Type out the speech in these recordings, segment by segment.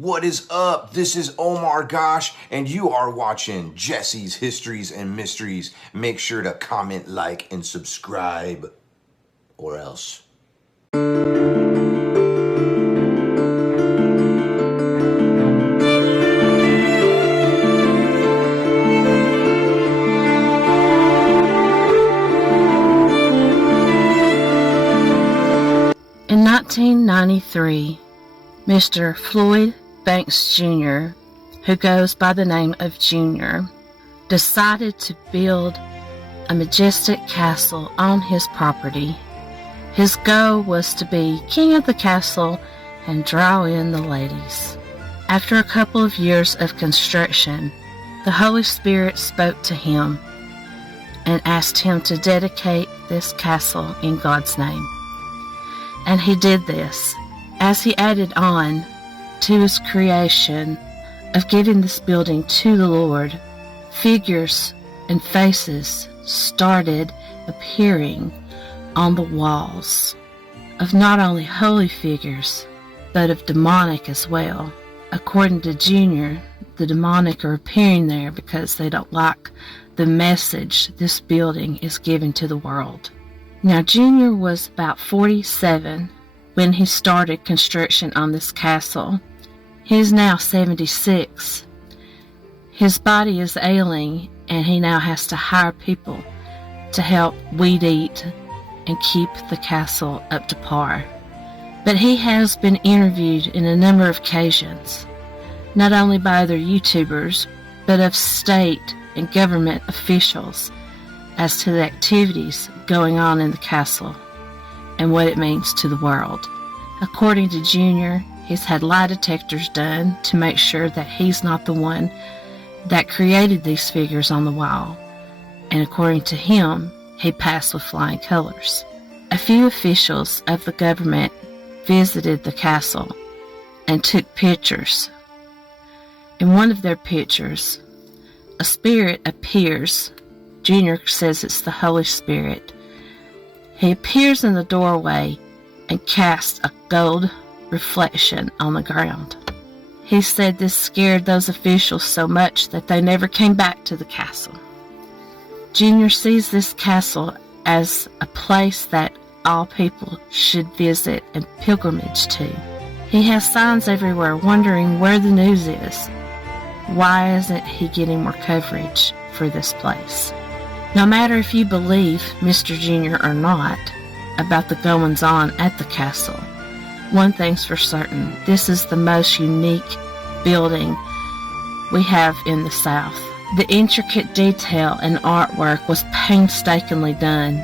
What is up? This is Omar Gosh, and you are watching Jesse's Histories and Mysteries. Make sure to comment, like, and subscribe, or else. In 1993, Mr. Floyd Banks Jr., who goes by the name of Junior, decided to build a majestic castle on his property. His goal was to be king of the castle and draw in the ladies. After a couple of years of construction, the Holy Spirit spoke to him and asked him to dedicate this castle in God's name. And he did this. As he added on to his creation of giving this building to the Lord, figures and faces started appearing on the walls of not only holy figures, but of demonic as well. According to Junior, the demonic are appearing there because they don't like the message this building is giving to the world. Now, Junior was about 47 when he started construction on this castle. He's now 76. His body is ailing, and he now has to hire people to help weed eat and keep the castle up to par. But he has been interviewed in a number of occasions, not only by other YouTubers, but of state and government officials, as to the activities going on in the castle and what it means to the world. According to Junior, he's had lie detectors done to make sure that he's not the one that created these figures on the wall, and according to him, he passed with flying colors. A few officials of the government visited the castle and took pictures. In one of their pictures, a spirit appears. Junior says it's the Holy Spirit. He appears in the doorway and casts a gold reflection on the ground. He said this scared those officials so much that they never came back to the castle. Junior sees this castle as a place that all people should visit and pilgrimage to. He has signs everywhere wondering where the news is. Why isn't he getting more coverage for this place? No matter if you believe Mr. Junior or not about the goings-on at the castle, one thing's for certain, this is the most unique building we have in the South. The intricate detail and artwork was painstakingly done,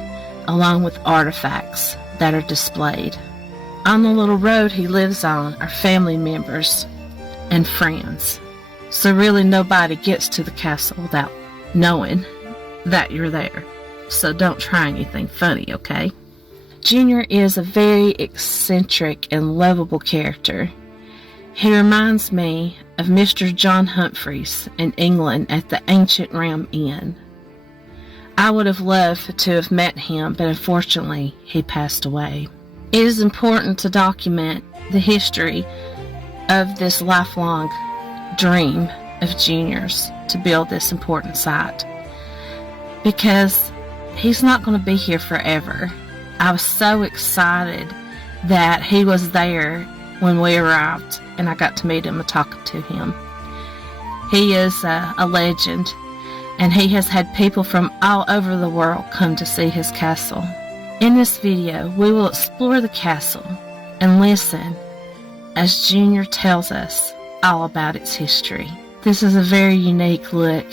along with artifacts that are displayed. On the little road he lives on are family members and friends, so really nobody gets to the castle without knowing that you're there. So don't try anything funny, okay? Junior is a very eccentric and lovable character. He reminds me of Mr. John Humphreys in England at the Ancient Realm Inn. I would have loved to have met him, but unfortunately he passed away. It is important to document the history of this lifelong dream of Junior's to build this important site, because he's not going to be here forever. I was so excited that he was there when we arrived, and I got to meet him and talk to him. He is a legend, and he has had people from all over the world come to see his castle. In this video, we will explore the castle and listen as Junior tells us all about its history. This is a very unique look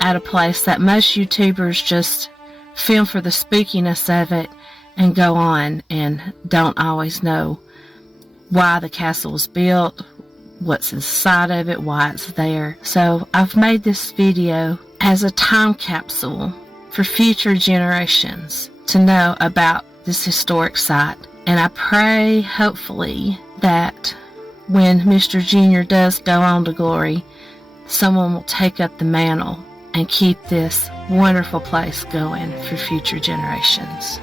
at a place that most YouTubers just film for the spookiness of it and go on and don't always know why the castle was built, what's inside of it, why it's there. So I've made this video as a time capsule for future generations to know about this historic site. And I pray, hopefully, that when Mr. Junior does go on to glory, someone will take up the mantle and keep this wonderful place going for future generations.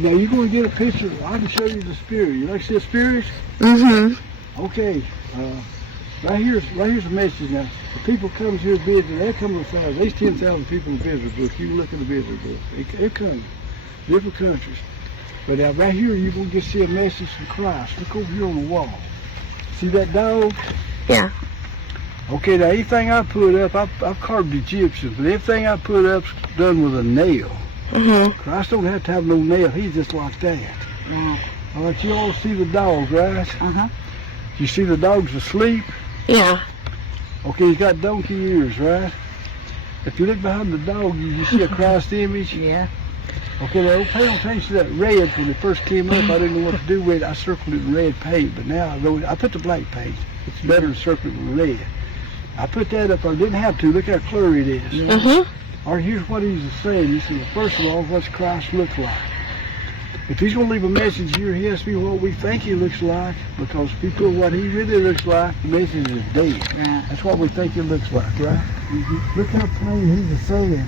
And now you're going to get a picture. I can show you the spirit. You like to see a spirit? Mm-hmm. Okay. Right here's a message now. The people comes here visiting, they come to 1,000. There's 10,000 people in the visitor book. You can look in the visitor book. They're coming. Different countries. But now right here, you're going to just see a message from Christ. Look over here on the wall. See that dog? Yeah. Okay, now anything I put up, I've carved Egyptians, but everything I put up's done with a nail. Mm-hmm. Christ don't have to have no nail. He's just like that. All right, you all see the dog, right? Uh-huh. You see the dog's asleep? Yeah. Okay, he's got donkey ears, right? If you look behind the dog, you see a Christ image? Yeah. Okay, now pay attention to that red. When it first came up, I didn't know what to do with it. I circled it in red paint, but now I put the black paint. It's better to circle it with red. I put that up. I didn't have to. Look how clear it is. Yeah. Mm-hmm. All right, here's what he's saying. He said, first of all, what's Christ look like? If he's going to leave a message here, he has to be what we think he looks like, because if you put what he really looks like, the message is dead. Right. That's what we think he looks like, right? Mm-hmm. Look how plain he's saying.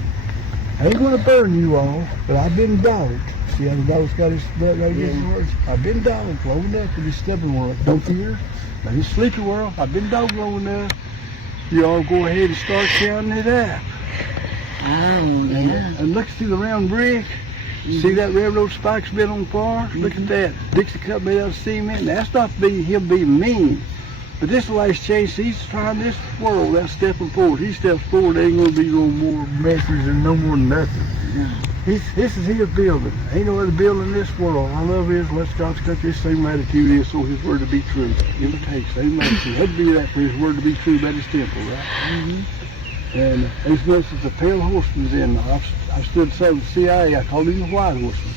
I ain't going to burn you all, but I've been dogged. See how the dog's got his butt right here? I've been dogged long enough to be stubborn world. Don't fear. Now this sleepy world, I've been dogged long enough. You all go ahead and start counting it out. Oh, yeah. And look through the round brick. See that railroad spike's been on fire? Look at that. Dixie cup made out of cement. Now, that's not him being mean. But this life's changed. He's trying this world. That's stepping forward. He steps forward. There ain't going to be no more messes and no more nothing. This is his building. Ain't no other building in this world. I love his. Let's God's country. This same attitude is so his word to be true. Imitate. Same attitude. Had to be that for his word to be true about his temple, right? And these messages, the pale horseman's in. I stood some with the CIA. I called him the white horseman.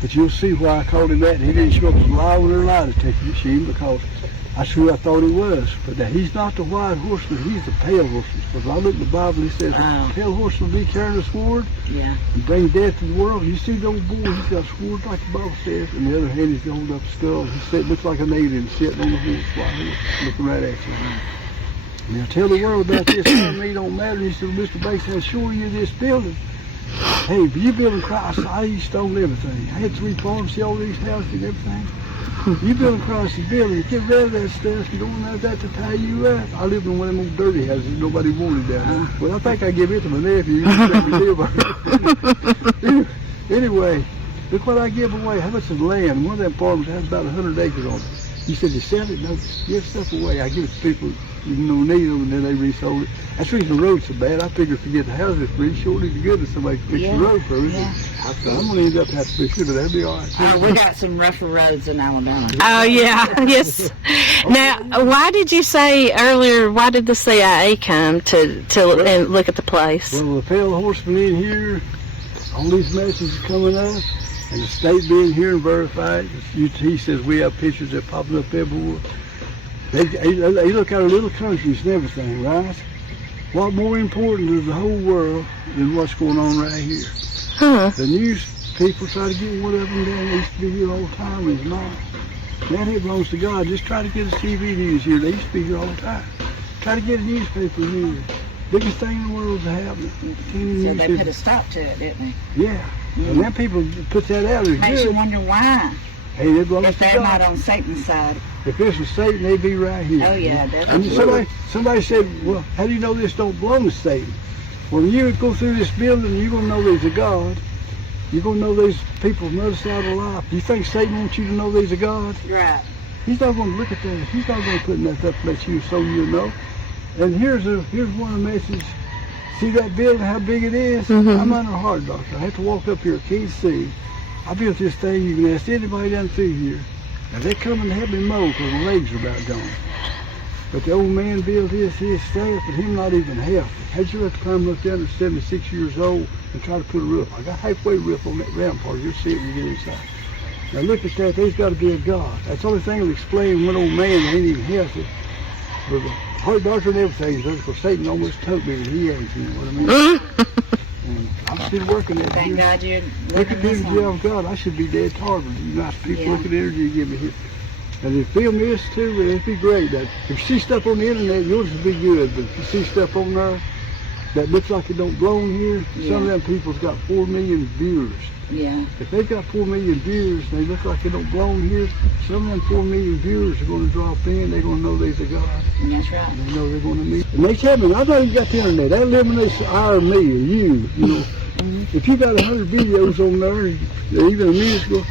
But you'll see why I called him that. He didn't show up as a lie with a lie detector machine, because that's who I thought he was. But now, he's not the white horseman. He's the pale horseman. Because I look in the Bible, he says, the pale horseman be carrying a sword and bring death to the world. You see those boys, he's got a sword like the Bible says. And the other hand, he's holding up a skull. He said, looks like an alien sitting on the horse white horse, looking right at you. Now tell the world about this. Tell me it don't matter. He said, Mr. Banks, I'll show you this building. Hey, if you building Christ, I used to own everything. I had 3 farms, see all these houses and everything. You building Christ's building, get rid of that stuff. You don't have that to tie you up. I lived in one of them old dirty houses nobody wanted down there. Well, I think I give it to my nephew. Anyway, look what I give away. How much is land? One of them farms has about 100 acres on it. He said, you sell it? No, give stuff away. I give it to people who don't need them, and then they resold it. That's the reason the road's so bad. I figure if you get the houses free, sure it's good if somebody can fix the road for us. I said, I'm going to end up having to fix it, but that'll be all right. We got some rougher roads in Alabama. Oh, yeah. Yes. Now, why did you say earlier, why did the CIA come to and look at the place? Well, the pale horseman in here, all these messages coming up, and the state being here and verified. He says we have pictures that popping up everywhere. They look at our little countries and everything, right? What more important to the whole world than what's going on right here? Huh. The news people try to get one of them down. They used to be here all the time. It's not. That it belongs to God. Just try to get a TV news here. They used to be here all the time. Try to get a newspaper here. Biggest thing in the world is happening. So they put a stop to it, didn't they? Yeah. And then people put that out as Makes good. you wonder why. Hey, it belongs If to they're God. not on Satan's side. If this was Satan, they'd be right here. Oh, yeah, And definitely. somebody said, well, how do you know this don't belong to Satan? Well, when you go through this building, you're going to know there's a God. You're going to know there's people on the other side of life. Do you think Satan wants you to know there's a God? Right. He's not going to look at that. He's not going to put that up to let you so you know. And here's one of the messages. See that building, how big it is? I'm under a heart doctor. I have to walk up here. I can't see. I built this thing. You can ask anybody down through here. Now, they're coming to help me mow because my legs are about gone. But the old man built his staff, and him not even healthy. How'd you have to climb up down to 76 years old and try to put a roof? I got halfway roof on that rampart. You'll see it when you get inside. Now look at that. There's got to be a God. That's the only thing that'll explain one old man that ain't even healthy. With a heart doctor and everything, because Satan almost took me, and he ain't, you know what I mean? And I'm still working at it. Thank God you're Look at the living this energy long. of God. I should be dead targeted. You nice people, Yeah. look at the energy you give me here. And if you film this too, it'd be great. If you see stuff on the internet, yours would be good. But if you see stuff on there, that looks like it don't belong here, Yeah. some of them people's got 4 million viewers. Yeah. If they've got 4 million viewers and they look like they don't belong here, some of them 4 million viewers are going to drop in. They're going to know there's a God. That's right. They know they're going to meet. And they tell me, I know you got the internet. That eliminates our or me or you know. If you got 100 videos on there, even a minute ago,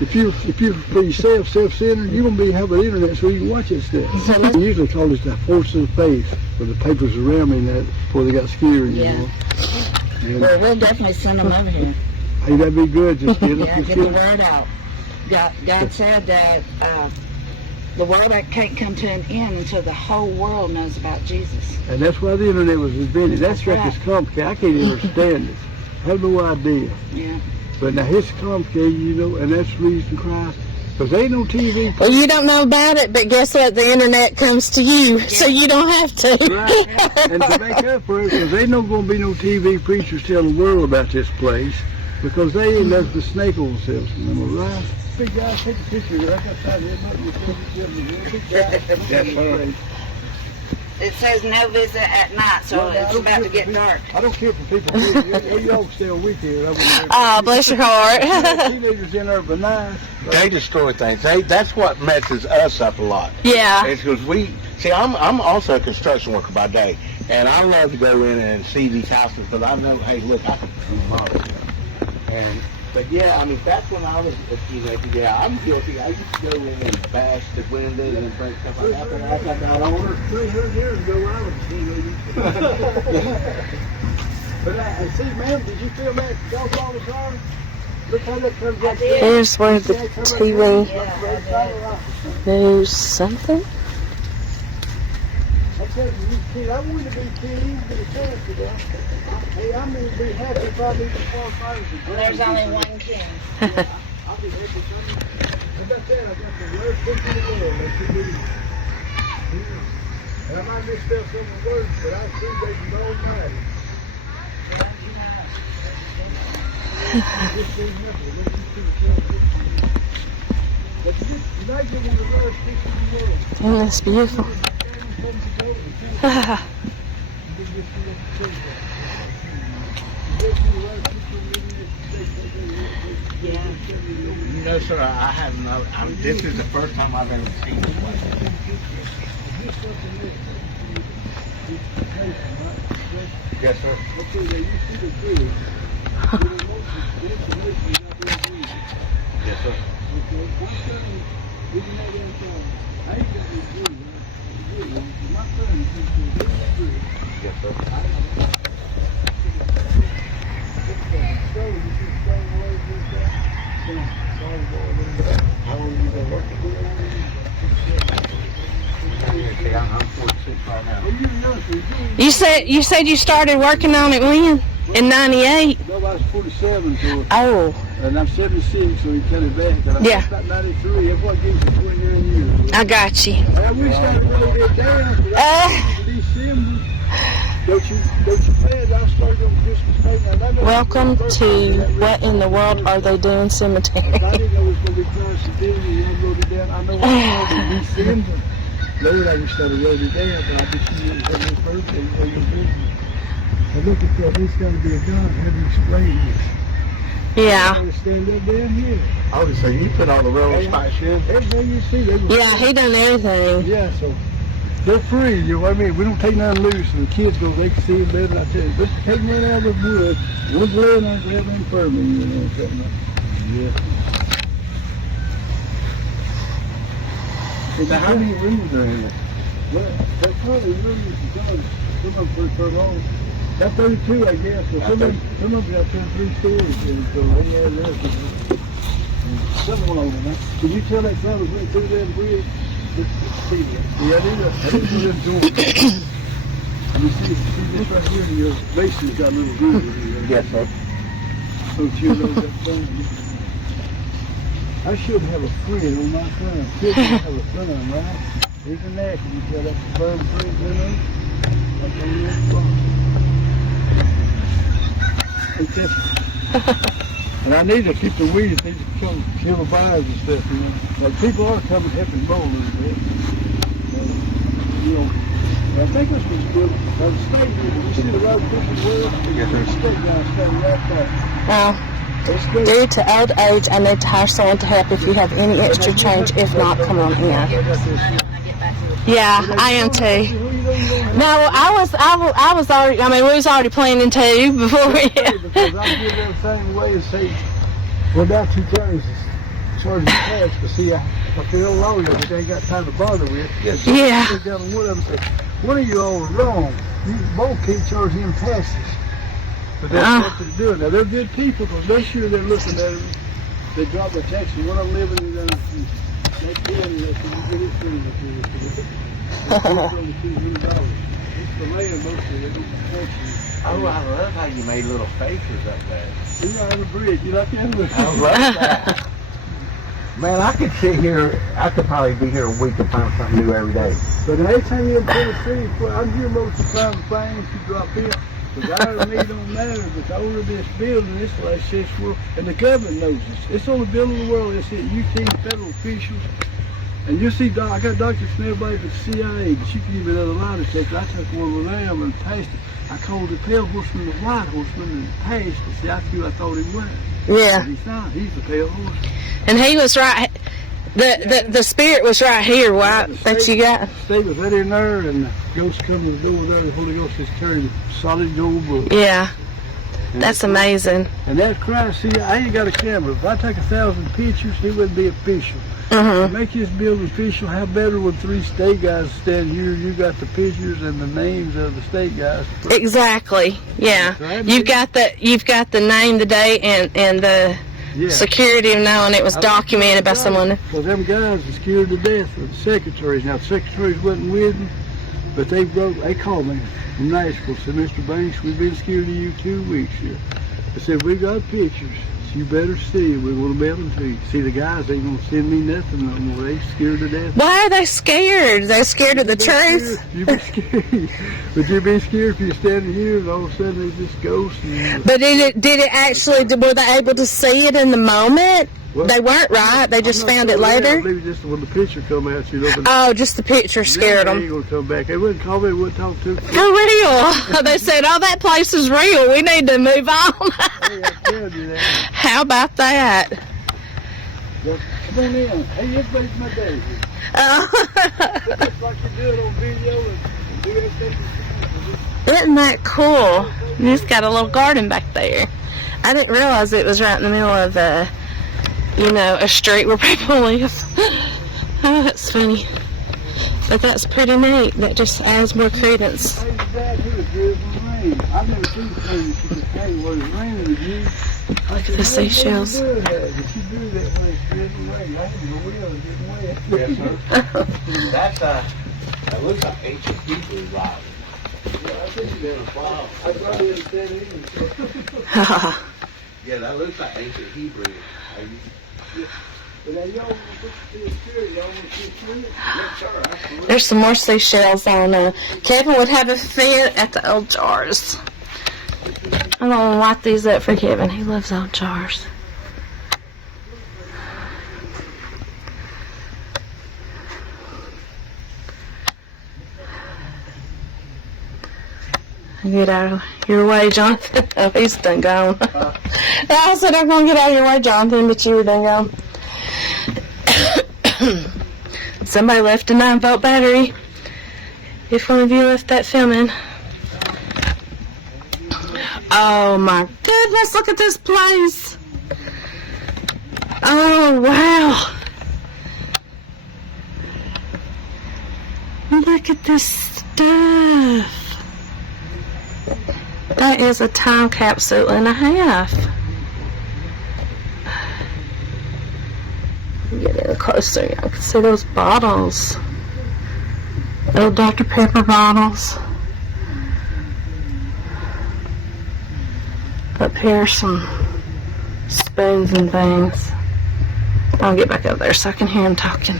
if you're for yourself, self-centered, you're going to have the internet so you can watch that stuff. They usually call it the force of the faith, but the papers around me that before they got scared, you know. And, Well, we'll definitely send them over here. hey, that'd be good. Just get Yeah, up and get the shit. word out. God said that the world can't come to an end until the whole world knows about Jesus. And that's why the internet was invented. That stuff right. is complicated. I can't understand it. I have no idea. Yeah. But now it's complicated, you know, and that's the reason Christ. Because there ain't no TV. Well, you don't know about it, but guess what? The internet comes to you, so you don't have to. Right. And to make up for it, because there ain't no going to be no TV preachers telling the world about this place, because they ain't left the snake on themselves. Am I right? Big guy, take a picture right outside here. Big guy. It says no visit at night, so it's about to get dark. I don't care for people. You all stay a week here. Oh, bless your heart. Teenagers in there, but nice. They destroy things. That's what messes us up a lot. Yeah. It's because I'm also a construction worker by day, and I love to go in and see these houses because I know, hey, look, I can tomorrow. But yeah, I mean, that's when I was a teenager. Yeah, I'm guilty. I used to go in and bash the windows and break stuff like that. But as I got older, 300 years ago, I was a teenager. But see, ma'am, did you feel that golf all the time? Look how that comes up. Here's where the TV knows something. I tell you, kid, I wanted to be king, but a chance to that. Hey, I'm going to be happy if I leave the firefighters and There's only one king. I'll be happy. How about that? I got the worst book in the world. That's the video. And I might misspell some of the words, but I see they can go mighty. You might get one of the rarest pictures in the world. Oh, that's beautiful. no, sir, I have no. This is the first time I've ever seen it. Yes, sir. Yes, sir. Yes, sir. How long have you been working? I'm 46 right now. You said you started working on it when? In 98? No, I was 47, so, Oh, and I'm 76, so you cut it back. And Yeah. I'm about 93. That's what gives you 29 years. I got you. I wish I could wrote it down, but I December. Don't you plan? I'll start on Christmas Day. Welcome to What in the World Are They Doing Cemetery? I didn't know it was going to be Constitution. I wrote it down. I know I wrote it in December. Lord, I wish I'd have wrote it down, but I just knew it was his birthday. It was your business. But look at that. This got to be a God. How do you explain this? Yeah. I stand up down here. Oh, so you put all the railroad spikes in? Everything you see, they were Yeah, he done everything. Yeah, so they're free, you know what I mean? We don't take nothing loose, and the kids go, they can see it better. I tell you, just take nothing out of the wood. One blood and I grab them for me, you know, something like that. Yeah. So how many rooms are in it? Well, that's probably rooms is done. Some of them for long. That's 32, I guess. So some of them got 3 stories, and so they had that. Something along with that. Can you tell that fellas went through that bridge? Yeah, I didn't do them doing it. You see this right here, your mason's got a little groove in it. Yes, sir. So you know that thing. I should have a friend on my son. Kids should have a son, right? He's a neck, and you tell that firm friend, you know? That's on your phone. And I need to keep the weeds, need to kill the fires and stuff, you know. Like people are coming helping mow a little bit. You know, I think this was built by the state. You see the road pushing wheel? Yes, sir. The state guy standing right there. It's good. Due to old age, I need to hire someone to help if you have any extra change. If not, come on in. Yeah, I am too. No, I was already. I mean, we was already planning to before we. Because I give them the same way and say, well, about 2 turns is charging cash. But see, I feel low here, but they ain't got time to bother with. Yes, Yeah. Sit down and one of them say, one of you all are wrong. You both keep charging him passes. But that's what they're doing. Now, they're good people, because they're sure they're looking at them. They drop their taxes. One of them living in they get in there, so you get it through. It's the land mostly. They don't taxes. Oh, I love how you made little faces up there. We're on the bridge. You like that? I love that. Man, I could sit here, I could probably be here a week and find something new every day. But the next time you're in Tennessee, well, I'm here most of the time things you drop in. Because I to me don't matter, but the owner of this building, this like says, well, and the government knows this. It's the only building in the world that's it. You see federal officials, and you see, I got doctors from everybody but the CIA, but you can give me another lie detector. I took one of them and passed it. I called the pale horseman the white horseman and passed it. See, I thought he was. Yeah. But he's not. He's the pale horseman. And he was right. The spirit was right here, right? That you got. Steve was right in there, and the ghost come to the door there. The Holy Ghost is carrying a solid gold book. Yeah. That's amazing. And that Christ, see, I ain't got a camera. If I take 1,000 pictures, he wouldn't be official. Mm-hmm. To make this building official, how better when 3 state guys stand here, you got the pictures and the names of the state guys. Exactly. Yeah. You've got the name, the date, and the security of knowing it was documented by someone. Because them guys are scared to death of the secretaries. Now, the secretaries wasn't with them, but they called me from Nashville, said, Mr. Banks, we've been scared of you 2 weeks here. I said, we got pictures. So you better see it. We want to mail them to you. See, the guys ain't going to send me nothing no more. They scared to death. Why are they scared? They're scared of the truth? You'd be scared. Would you be scared if you're standing here and all of a sudden they just ghosts? But did it actually, were they able to see it in the moment? Well, they weren't, right? They just found it later? I believe just when the picture come out, you know. Oh, just the picture scared them. They ain't going to come back. They wouldn't call me, they wouldn't talk to me. For real. They said, oh, that place is real. We need to move on. Hey, I tell you that. How about that? Well, come on in. Hey, everybody's my day. Just like you do it on video and do everything. Isn't that cool? And it's got a little garden back there. I didn't realize it was right in the middle of a street where people live. Oh, that's funny. But that's pretty neat. That just adds more credence. Hey, Dad, he was driven rain. I've never seen something that you could tell what it's raining with you. Look at the seashells. But you do that when it's driven rain. I can go wheel and get wet. Yes, sir. That looks like ancient Hebrew rock. Yeah, I think it's been a while. I probably understand it. Yeah, that looks like ancient Hebrew. There's some more seashells on. Kevin would have a fit at the old jars. I'm going to wipe these up for Kevin. He loves old jars. Get out of your way, Jonathan. Oh, he's done gone. I said I'm going to get out of your way, Jonathan, but you were done gone. Somebody left a 9-volt battery. If one of you left that filming. Oh my goodness, look at this place. Oh, wow. Look at this stuff. That is a time capsule and a half. Get in closer, y'all can see those bottles. Little Dr. Pepper bottles. Up here, some spoons and things. I'll get back up there so I can hear him talking.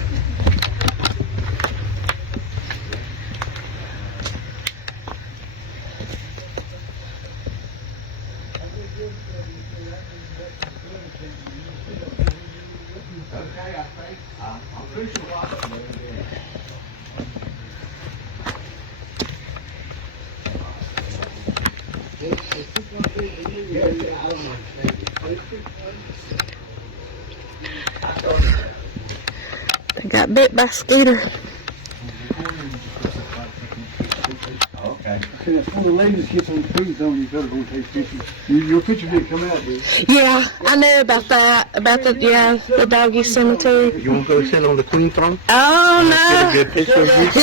I got bit by a Scooter. Okay. See, that's when the ladies get on the food zone, you better go take pictures. Your picture didn't come out, did it? Yeah, I know about that. About the doggy cemetery. You want to go sit on the queen throne? Oh Get a no! good picture of you?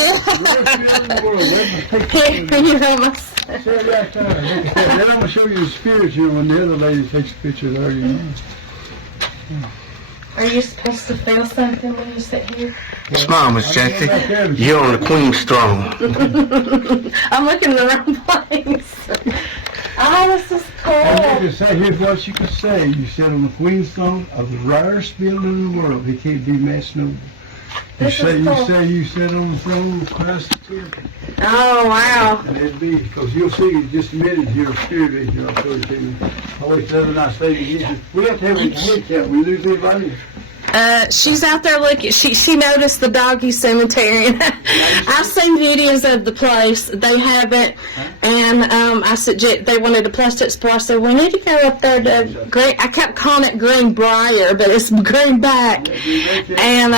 Here you have us. Then I'm going to show you the spirit here when the other lady takes a picture there, you know. Are you supposed to feel something when you sit here? Smile, Miss Jessie. You're on the queen's throne. I'm looking in the wrong place. Oh, this is And you cool. can say, here's what you can say. You sit on the queen's throne of the rarest building in the world. It can't be messed over. This is cool. You sit on the throne of Christ the temple. Oh, wow. And it'd be, because you'll see in just a minute your spirit vision. I'll show it to you. I always tell them I say, we have to have a head count. We lose anybody. She's out there looking. She noticed the doggy cemetery. I've seen videos of the place. They haven't, and I suggest they wanted a place to explore. So we need to go up there to Green. I kept calling it Greenbrier, but it's Greenback. And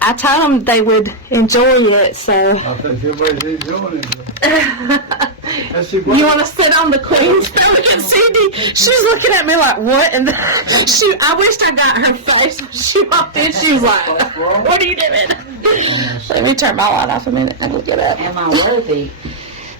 I told them they would enjoy it. So I think everybody's enjoying it. you want to sit on the queen's throne? Look at Cindy. She's looking at me like, what? And I wished I got her face when she walked in. She was like, what are you doing? Let me turn my light off a minute. I can get up. Am I worthy?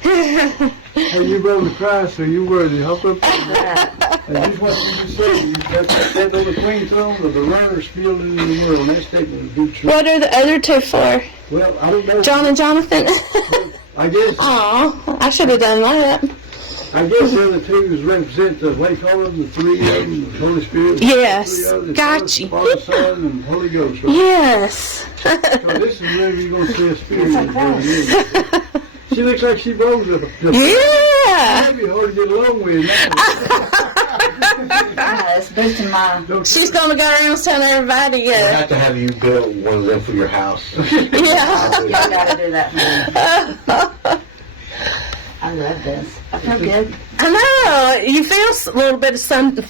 Hey, you rode the Christ, so you worthy. Hop up. Right. And just what you just said, you stand on the queen's throne of the rarest building in the world. And that's taking the good truth. What are the other two for? Well, I don't know. John and Jonathan? I guess. Aw, I should have done that. I guess the other two is represent the Lake Holland, the three of them, the Holy Spirit. Yes, The three of them, got you. Father, Son, and Holy Ghost. Right? Yes. So this is where you're going to see a spirit. It's a cross. She looks like she rose up. Yeah. Maybe hard to get along with. It's boosting my. She's going to go around telling everybody. I have to have you build one of them for your house. Yeah. You gotta do that for me. I love this. I feel good. I know. You feel a little bit of something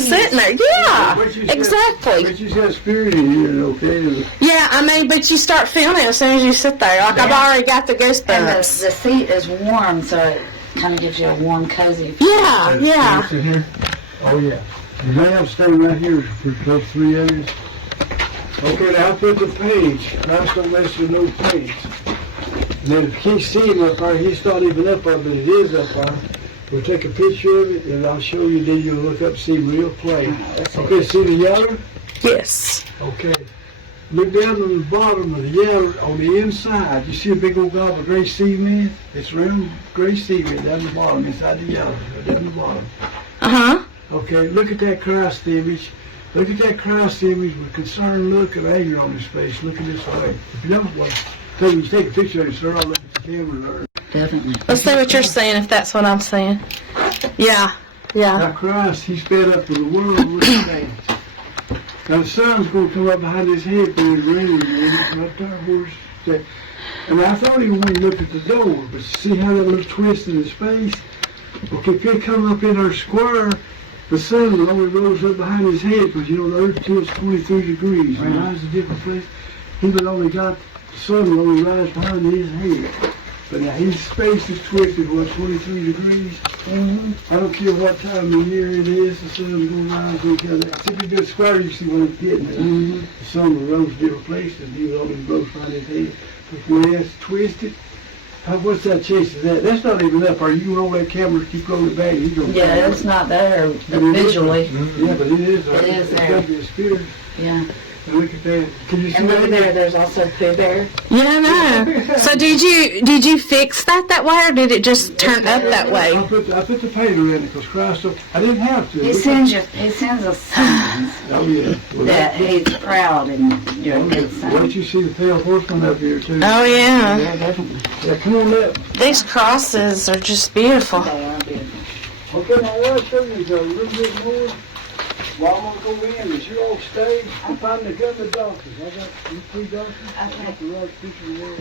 sitting there. Yeah, exactly. But you said spirit in here, okay? Yeah, I mean, but you start feeling it as soon as you sit there. Like, I've already got the And the goosebumps. seat is warm, so it kind of gives you a warm, cozy. Yeah, yeah. What's in here? Oh, yeah. You may have to stay right here for those three areas. Okay, now I'll put the page. Christ don't let you know page. And then if you can't see him up there, he's not even up there, but it is up there. We'll take a picture of it, and I'll show you, then you'll look up and see real plain. Okay, see the yellow? Yes. Okay. Look down on the bottom of the yellow, on the inside. You see a big old gob of gray cement? It's round gray cement down the bottom, inside the yellow, down the bottom. Uh-huh. Okay, look at that Christ image. Look at that Christ image with concerned look and anger on his face, looking this way. If you don't want to take a picture of it, sir, I'll look at the camera there. Definitely. Let's see what you're saying, if that's what I'm saying. Yeah, yeah. Now Christ, he's fed up with the world with his things. Now the sun's going to come up behind his head for his ring, and up there where it's. And I thought he wanted to look at the door, but see how that little twist in his face? Okay, if he come up in our square, the sun will only rose up behind his head, because you know the earth tilts 23 degrees. Right. Lies a different place. He would only got, the sun will only rise behind his head. But now his space is twisted, 23 degrees? Mm-hmm. I don't care what time of year it is, the sun's going to rise. See, if you do a square, you see what it's getting at. Mm-hmm. The sun will rose different places, and he will only rose behind his head. But when it's twisted, what's that chase of that? That's not even up. Or you can roll that camera, keep rolling it back. Yeah, it's not there visually. Yeah, but it is there. It is there. It's got to be a spirit. Yeah. And look at that. Can you see And look that? at there, there's also Pooh Bear. Yeah, I know. So did you fix that way, or did it just turn up that way? I put the painter in it because Christ. I didn't have to. He sends us signs Oh yeah. Well, that he's proud and you're a good Don't son. you see the pale horseman up here too? Oh, yeah. Yeah, definitely. Yeah, come on up. These crosses are just beautiful. They are beautiful. Okay, now I'll show you a little bit more. Well, I'm gonna go in, but you all stay. I'm finding the gun the donkeys. I got you 3 donkeys. Okay. I got the right picture there.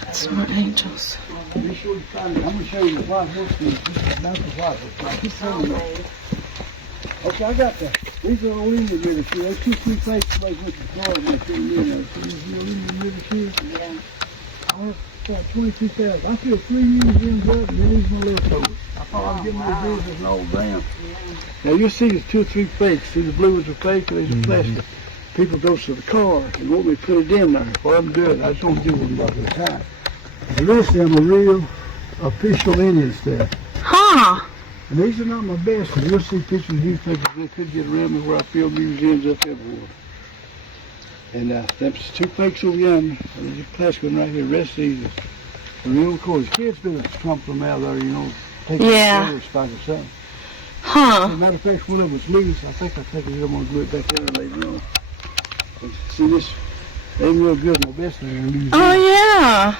That's more angels. Be sure to find it. I'm going to show you the white horse meat. This is about the white horse. Keep telling me. Okay, I got that. These are all Indian rivers here. Those 2, 3 places like with the Florida and the Indian rivers here. Yeah. I want about 22,000. I feel 3 years in up, and these my leftovers. I thought I was getting those business and all down. Now you'll see there's 2 or 3 fakes. See the blue ones are fake, and these are plastic. People go to the car and want me to put it in there. Well, I'm doing. I just don't do them about the time. The rest of them are real official Indian stuff. Huh. And these are not my best, because you'll see pictures of newspapers they could get around me where I feel museums up everywhere. And that's 2 fakes over yonder, and there's a plastic one right here. The rest of these are the real cores. Kids been trumped them out there, you know, taking a spike or something. Huh. As a matter of fact, one of them was loose. I think I'll take it. I'm going to glue it back there later on. And see this? They ain't real good. My best thing in the museum. Oh, yeah.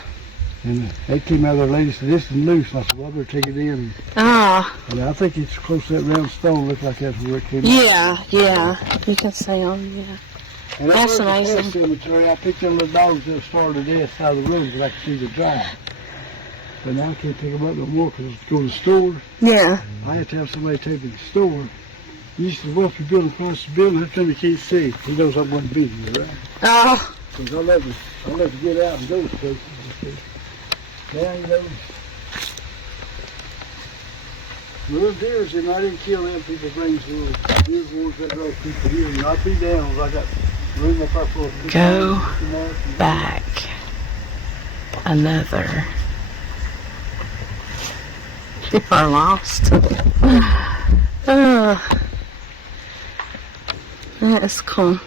And they came out there, the lady said, this is loose. And I said, well, I better take it in. Ah. And I think it's close to that round stone. Looked like that's where it came out. Yeah. You can see them, yeah. And That's I went to the amazing. cemetery. I picked them little dogs that starved to death out of the room because I could see the drive. But now I can't pick them up no more because I go to the store. Yeah. I have to have somebody take me to the store. You said, well, if you're building across the building, that's something you can't see. He knows I'm going to be here, right? Oh. Because I love to get out and go to places. Now, you know, little deers, and I didn't kill them. People bring some little deer wolves that draw people here. And I be down. I got room up there for a people. Go back. Another. You are lost. That is cool.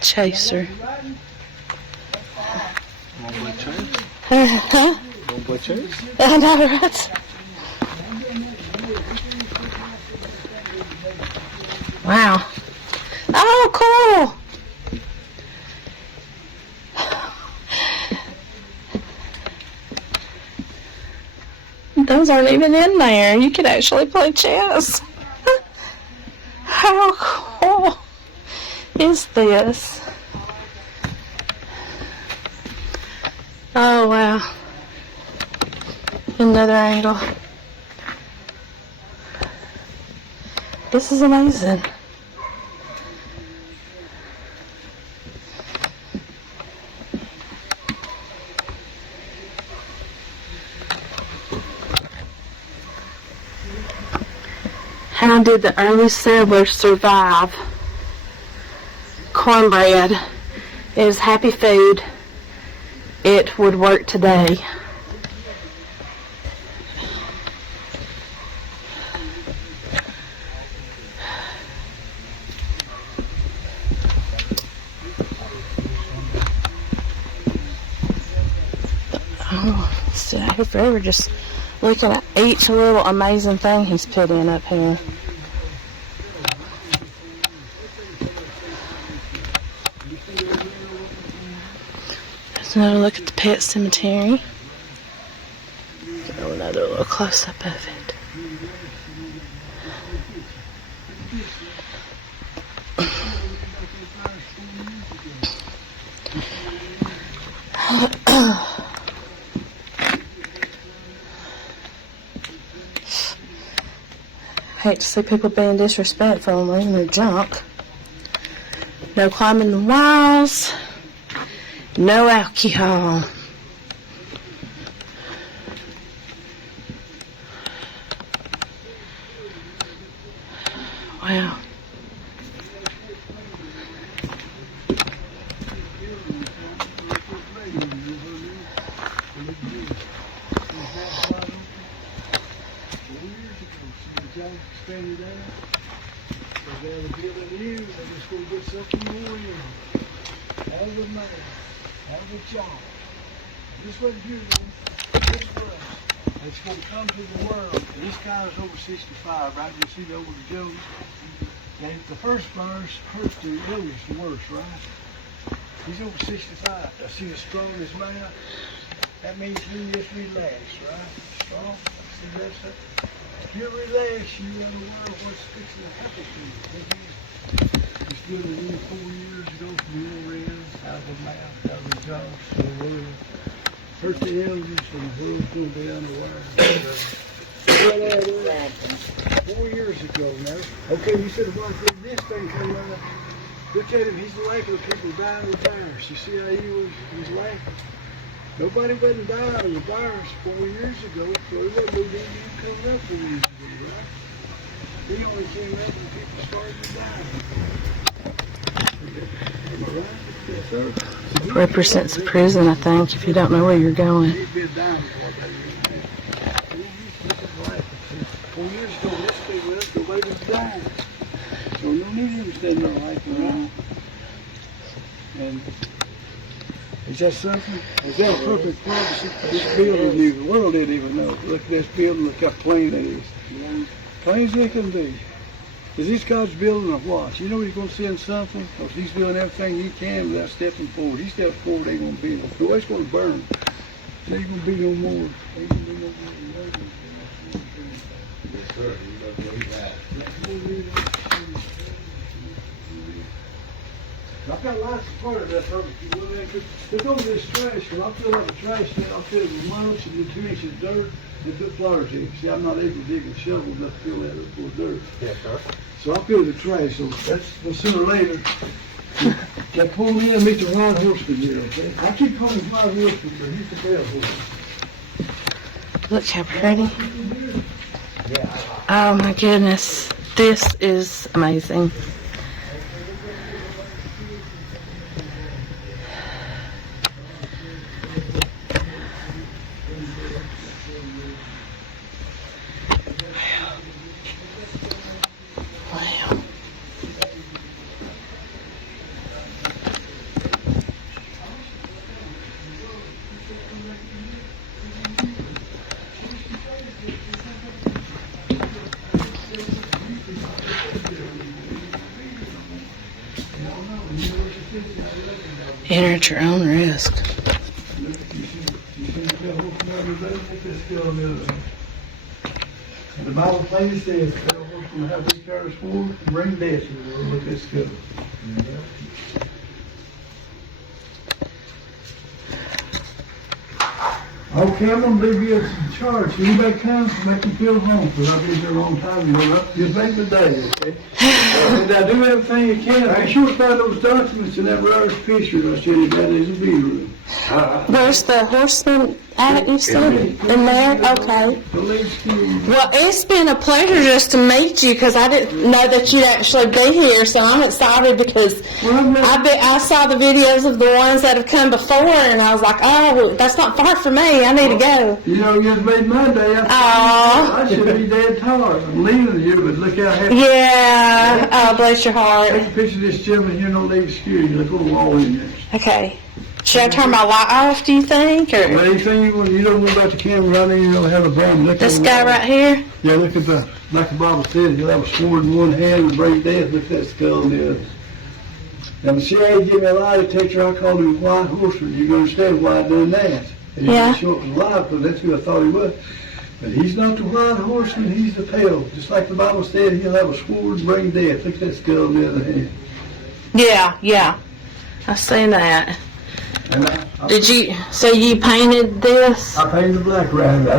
Chaser. I know, right? Wow. Oh, cool. Those aren't even in there. You could actually play chess. How cool is this? Oh, wow. Another angle. This is amazing. How did the early settlers survive? Cornbread is happy food. It would work today. Oh, sit out here forever just looking at each little amazing thing he's put in up here. There's another look at the pet cemetery. Oh, another little close-up of it. Hate to see people being disrespectful and leaving their junk. No climbing the walls. No alcohol. Wow. This way here, this world, it's going to come to the world. And this guy is over 65, right? You see the over the Jones? And the first verse hurts the eldest the worst, right? He's over 65. I see the strong as man. That means he just relaxed, right? Strong. See that stuff? you relax, you in the world, what's fixing to happen to you? It's good that you 4 years ago from your ends, out of the mouth, out of the jaws, so the world hurt the elders and the world's going to be unaware. 4 years ago now. Okay, you said about this thing come out. Look at him, he's laughing at people dying of the virus. You see how he's laughing? Nobody wasn't dying of the virus 4 years ago, so there wasn't no need you coming up 4 years ago, right? He only came up when people started to die. Am I right? Yes, sir. Represents a prison, I think, if you don't know where you're going. He's been dying for that year. He's laughing. 4 years ago, this thing was nobody was dying. So no need him standing there laughing around. And is that something? Is that a perfect privacy? This building, the world didn't even know. Look at this building, look how plain it is. Plain as they can be. Is this God's building or what? You know he's going to send something? Because he's doing everything he can without stepping forward. He steps forward, ain't going to be no. The way it's going to burn. There ain't going to be no more. Ain't going to be no more. Yes, sir. You don't believe that. I've got lots of part of that purpose. Look over this trash, because I'll fill up the trash can, I'll fill it with mulch and 2 inches of dirt and put flowers in. See, I'm not able to dig a shovel enough to fill that up with dirt. Yes, sir. So I'll fill the trash, so that's sooner or later. Can pull me and meet the wild horseman here, okay? I keep calling him wild horseman, but he's the pale horseman. Look how pretty. Oh my goodness. This is amazing. Wow. Enter at your own risk. The Bible plainly says, "Pale horsemen have these careless forward and bring death to the world with this go." Okay, I'm going to leave you in charge. Anybody comes, make you feel home, because I've been here a long time. You know, just make the day, okay? And I do everything you can. Make sure to find those documents in that rarest picture I sent you. That is a bee room. Where's the horseman at, you said? In there? Okay. Well, it's been a pleasure just to meet you, because I didn't know that you'd actually be here, so I'm excited because I saw the videos of the ones that have come before, and I was like, oh, that's not far from me. I need to go. You know, you just made my day. I should be dead tired. I'm leaving you, but look how happy. Yeah. Oh, bless your heart. Take a picture of this gentleman here, no leave security. Look on the wall in there. Okay. Should I turn my light off, do you think? Or Well, anything you don't know about the camera right there, you'll have a bomb. Look this at the guy wall. right here? Yeah, look at like the Bible says, you'll have a sword in one hand and bring death. Look at that skull in the other. Now, the CIA gave me a lie detector. I called him a white horseman. You can understand why I done that. And he didn't show up as alive, because that's who I thought he was. But he's not the white horseman, he's the pale. Just like the Bible said, he'll have a sword and bring death. Look at that skull in the other hand. Yeah. I've seen that. And So you painted this? I painted the black around it. I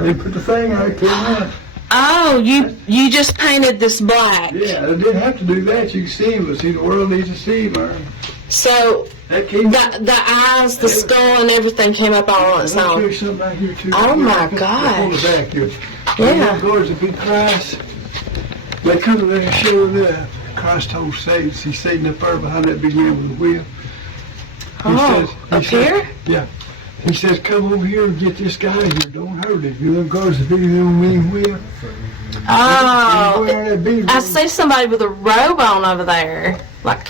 didn't put the thing on it till now. Oh, you just painted this black. Yeah, I didn't have to do that. You can see him, but see, the world needs to see him. So the eyes, the skull, and everything came up all on its own. Oh my gosh! Yeah. Guards a big Christ. They come to there and show the Christ told Satan. See Satan up there behind that big man with the wheel. Up here? Yeah. He says, come over here and get this guy here. Don't hurt him. You know, guards a big man wheel. Oh, I see somebody with a robe on over there, like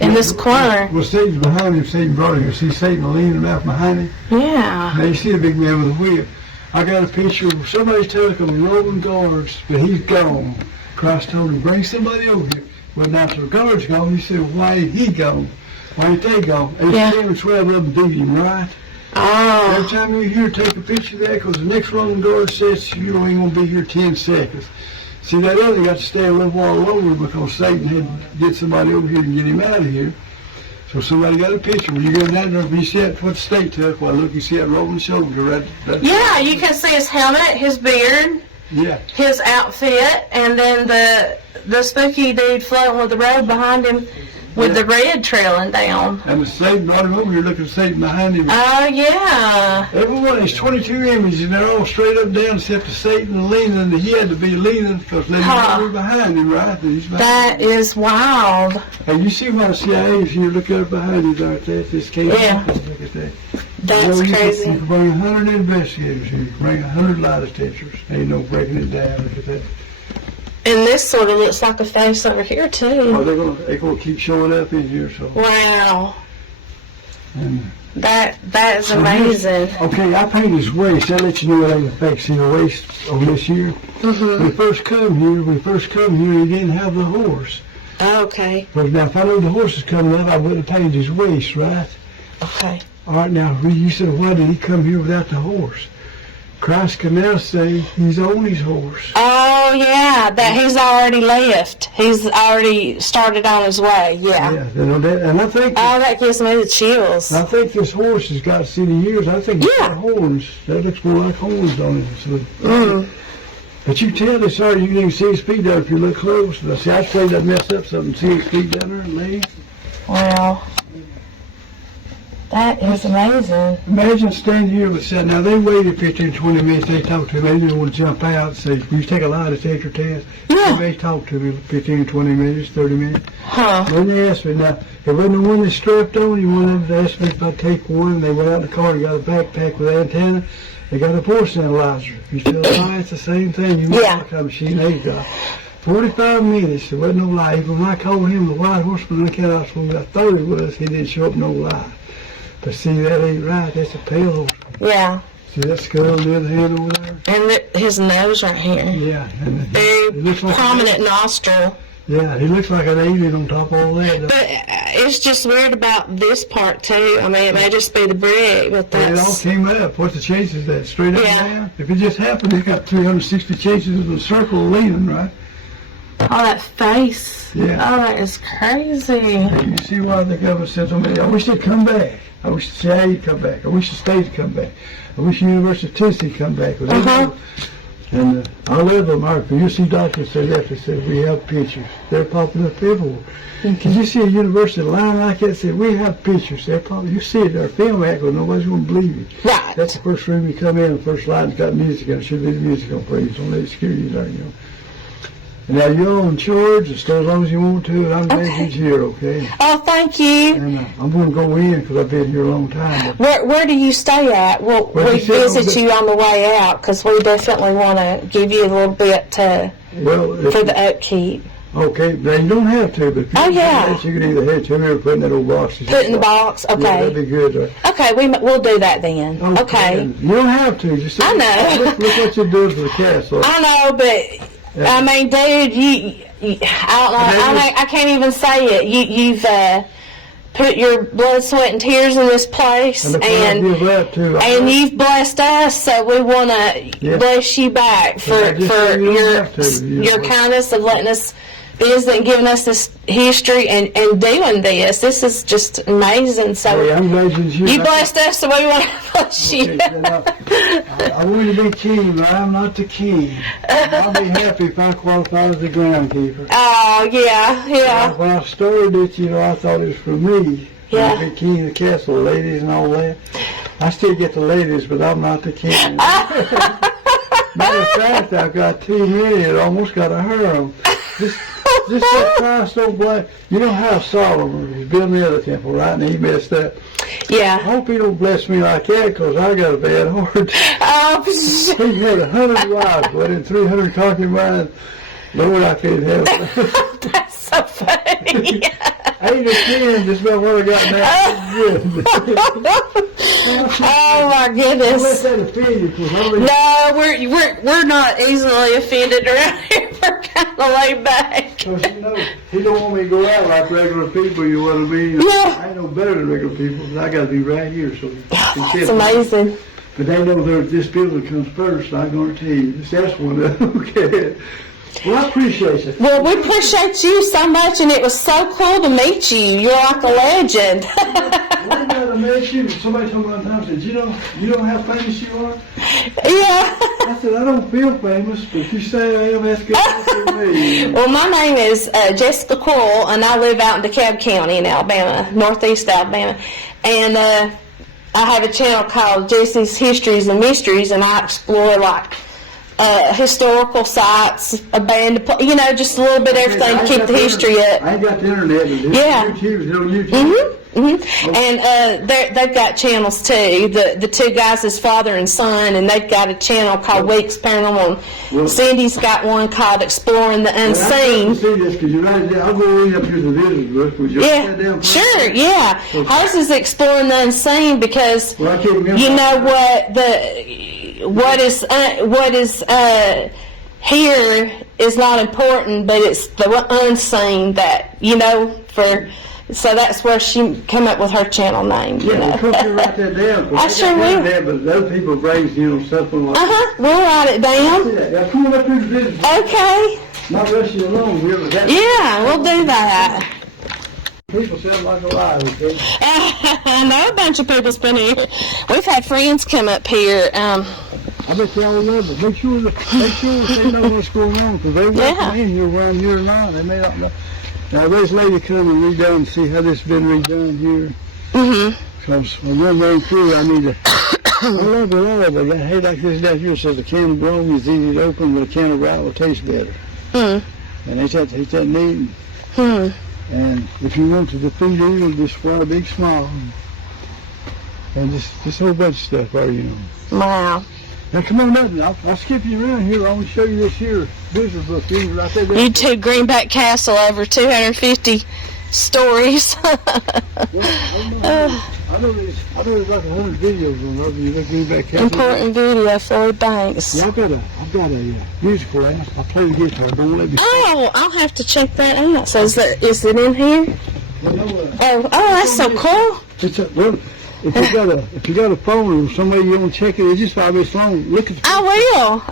in this corner. Well, Satan's behind him. Satan brought him. You see Satan leaning out behind him? Yeah. Now you see the big man with the wheel. I got a picture of somebody took him, Roman guards, but he's gone. Christ told him, bring somebody over here. Well, now the guards gone. He said, why ain't he gone? Why ain't they gone? There's 10 or 12 of them beat him, right? Oh. Every time you're here, take a picture of that, because the next rolling door says you ain't going to be here 10 seconds. See, that other got to stay a little while longer because Satan had to get somebody over here and get him out of here. So somebody got a picture. When you go down there, you see that, what the state took. Well, look, you see that rolling shoulder, right? Yeah, you can see his helmet, his beard, his outfit, and then the spooky dude floating with the robe behind him with the red trailing down. And the Satan brought him over here, looking at Satan behind him. Oh, yeah. Every one of these 22 images, and they're all straight up down except the Satan leaning. He had to be leaning because they were behind him, right? That is wild. And you see why the CIA is here, look up behind you right there. This came look at that. That's crazy. You can bring 100 investigators here. You can bring 100 lie detectors. Ain't no breaking it down. Look at that. And this sort of looks like a face over here, too. Oh, they're gonna keep showing up in here. So. Wow. And that is amazing. Okay, I painted his waist. I'll let you know what ain't a fake. See the waist on this here? Mm-hmm. When we first come here, he didn't have the horse. Okay. But now, if I knew the horse was coming up, I would have painted his waist, right? Okay. All right, now, you said, why did he come here without the horse? Christ can now say he's on his horse. Oh, yeah, that he's already left. He's already started on his way, yeah. And I think... Oh, that gives me the chills. I think this horse has got city years. I think it's got horns. That looks more like horns on it. So, but you tell this, sorry, you can see his feet down if you look close. Now, see, I afraid to mess up something. See his feet down there and legs? Wow. That is amazing. Imagine standing here with that. Now, they waited 15, 20 minutes. They talked to me. They didn't want to jump out and say, will you take a lie detector test? Yeah. They talked to me 15, 20 minutes, 30 minutes. Huh. Then they asked me, now, it wasn't the one that strapped on. You one of them asked me if I'd take one. They went out in the car and got a backpack with antenna. They got a force analyzer. If you tell a lie, it's the same thing. You look a machine they got. 45 minutes, there wasn't no lie. Even when I called him the white horseman, I thought he was, he didn't show up no lie. But see, that ain't right. That's a pale horseman. Yeah. See that skull on the other hand over there? And his nose right here. Yeah. And very prominent nostril. Yeah, he looks like an alien on top of all that. But it's just weird about this part, too. I mean, it may just be the brick, but that's... It all came up. What's the chances of that? Straight up and down? If it just happened, they got 360 chances of a circle leaning, right? Oh, that face. Yeah. Oh, that is crazy. You see why the government said to me, I wish they'd come back. I wish the CIA would come back. I wish the state would come back. I wish the University of Tennessee would come back. And I love them. You see doctors say that. They said, we have pictures. They're popping up everywhere. Can you see a university line like that? Say, we have pictures. They're popping. You see it. They're film act, but nobody's going to believe you. Right. That's the first room you come in. The first line's got music, and it should be the music on play. Don't let security there, you know. Now, you're on charge, and stay as long as you want to, and I'm glad you're here, okay? Oh, thank you. And I'm going to go in because I've been here a long time. Where do you stay at? We'll visit you on the way out because we definitely want to give you a little bit for the upkeep. Okay, now you don't have to, but if you can either head to me or put in that old box. Put in the box? Okay. Yeah, that'd be good. Right? Okay, we'll do that then. Okay. You don't have to. Just I know. Look what you're doing for the castle. I know, but... I mean, dude, I don't know. I can't even say it. You've put your blood, sweat, and tears in this place, and you've blessed us. So we want to bless you back for your kindness of letting us visit and giving us this history and doing this. This is just amazing. So you blessed us, so we want to bless you. I want to be king, but I'm not the king. I'll be happy if I qualify as the groundkeeper. Oh, yeah. When I started it, I thought it was for me. Yeah. To be king of the castle, ladies and all that. I still get the ladies, but I'm not the king. Matter of fact, I've got too many. It almost got a harem. Just that Christ don't bless. You know how Solomon was building the other temple, right? And he messed up. Yeah. I hope he don't bless me like that because I got a bad heart. He had 100 wives, but in 300 concubines. Lord, I can't help it. That's so funny. 8 or 10, just about what I got now. Oh my goodness. Let that offend you, 'cause I really- No, we're not easily offended around here. We're kind of laid back. 'cause, you know, he don't want me to go out like regular people, you know what I mean? Yeah. I ain't no better than regular people, but I gotta be right here, so. It's amazing. But they know that this building comes first, I guarantee you. That's one of them. Okay. Well, I appreciate it. Well, we appreciate you so much, and it was so cool to meet you. You're like a legend. When I met you, somebody told me one time, said, you know how famous you are? Yeah. I said, I don't feel famous, but if you say I am, that's good for me. Well, my name is Jessica Coyle, and I live out in DeKalb County in Alabama, northeast Alabama. And I have a channel called Jessie's Histories and Mysteries, and I explore like historical sites, abandoned, just a little bit of everything to keep the history up. I ain't got the internet, but it's Yeah. YouTube, it's on YouTube. And they've got channels too. The two guys is father and son, and they've got a channel called Weeks Paranormal. Well- Cindy's got one called Exploring the Well, Unseen. I can see this, because you write it down. I'll go read up here the visitor's book. Would you write that Yeah, down? sure, yeah. Hers is Exploring the Unseen because Well, I can't remember. you know what is here is not important, but it's the unseen that so that's where she came up with her channel name. Yeah, well, could you write that down? 'Cause I got sure the will. internet, but those people brings, something like We'll write it down. that. Now, come on up here to visit. Okay. Not rush you along here, but that Yeah, we'll do that. people sound like a lie, okay? I know a bunch of people's been here. We've had friends come up here. I bet y'all love it. Make sure they know what's going on, because they walk in here around here now. They may not know. Now, this lady come and redone and see how this has been redone here. Because when I'm running through, I need to. I love it all, but hey, like this down here says a can of grog is easy to open, but a can of rat will taste better. And it's that neat. And if you want to defeat evil, just fry big small. And just a whole bunch of stuff for you. Wow. Now come on up, I'll skip you around here. I want to show you this here visitor book. Right there. YouTube Greenback Castle, over 250 stories. I know there's like 100 videos on over you look Greenback Castle. Important video, Floyd Banks. Yeah, I've got a musical ass. I play the guitar. Don't let me. Oh, I'll have to check that out. So is it in here? Oh, that's so cool. It's well, if you got a phone or somebody you want to check it, it's just 5 minutes long. Look at the. I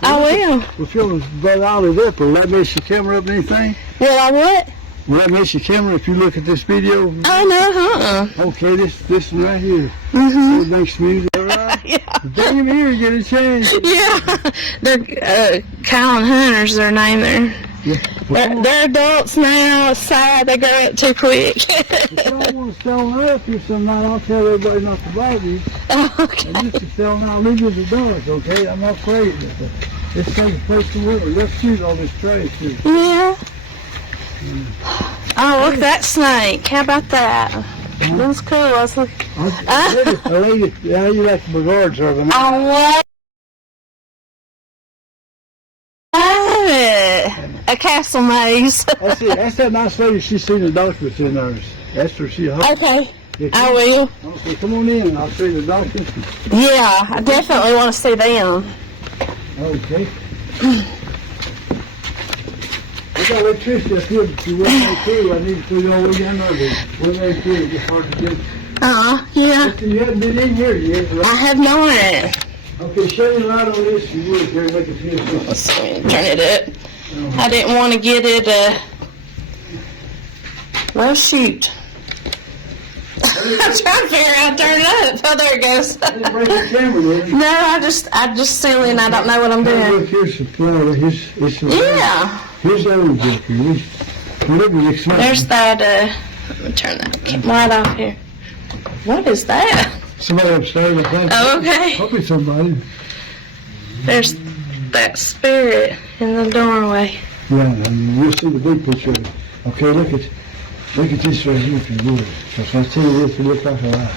will. If you'll but all it up, will that mess your camera up anything? Will I what? Will that mess your camera if you look at this video? Oh, no, Okay, this one right here. It makes music. Right? Yeah. Damn here, get a change. Yeah. They're Kyle and Hunter's their name there. Yeah. They're adults now. It's sad they grow up too quick. If y'all want to sell up here some night, I'll tell everybody not to bother you. Okay. And just to sell now, leave you the dogs, okay? I'm not afraid. It's like a place to live. Let's shoot all this trash here. Yeah. Oh, look at that snake. How about that? That's cool. A lady, how you like the regards of them? I love it. A castle maze. That's it. That's that nice lady. She's seen the doctors in ours. That's her. Okay. Yeah, I will. Okay, come on in. I'll see the doctors. Yeah, I definitely want to see them. Okay. I got electricity up here, but you won't through. I need to know where you know this. When they through, it's hard to get. Yeah. Listen, you haven't been in here yet, right? I have not. Okay, shine your light on this. You would here, make it feel something. Let's see, turn it up. I didn't want to get it, well, shoot. I'm trying to figure out how to turn it up. Oh, there it goes. Didn't break the camera, did you? No, I just silly and I don't know what I'm doing. Look, here's some flour. Here's some. Yeah. Here's the orange up here. Whatever you expect. There's that, let me turn that light off here. What is that? Somebody upstairs, I think. Oh, okay. Probably somebody. There's that spirit in the doorway. Yeah, and you'll see the big picture of it. Okay, look at this right here if you would. Because I tell you this, it looks like a lie.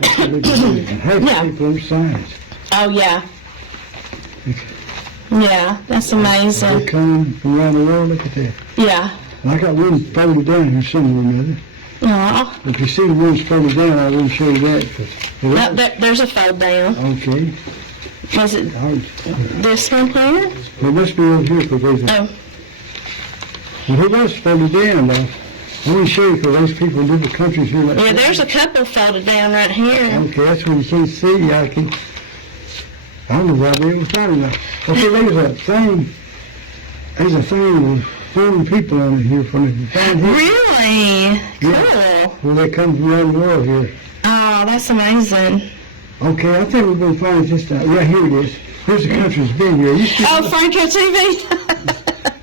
That's a big picture. And half the people on signs. Oh, yeah. Yeah, that's amazing. They're coming from around the world, look at that. Yeah. And I got one photo down here somewhere or another. Aw. If you see the ones folded down, I wouldn't show you that. No, there's a fold down. Okay. Was it this one here? It must be over here because Oh. well, it was folded down, though. I want to show you because those people in different countries here. Yeah, there's a couple folded down right here. Okay, that's when you can't see. I don't know why they ever found it. Okay, there's a thing. There's a thing with 40 people on it here from the found here. Really? Yeah. Cool. Well, they come from around the world here. Oh, that's amazing. Okay, I think we're going to find just right here it is. Here's the country that's been here. Oh, Franco TV.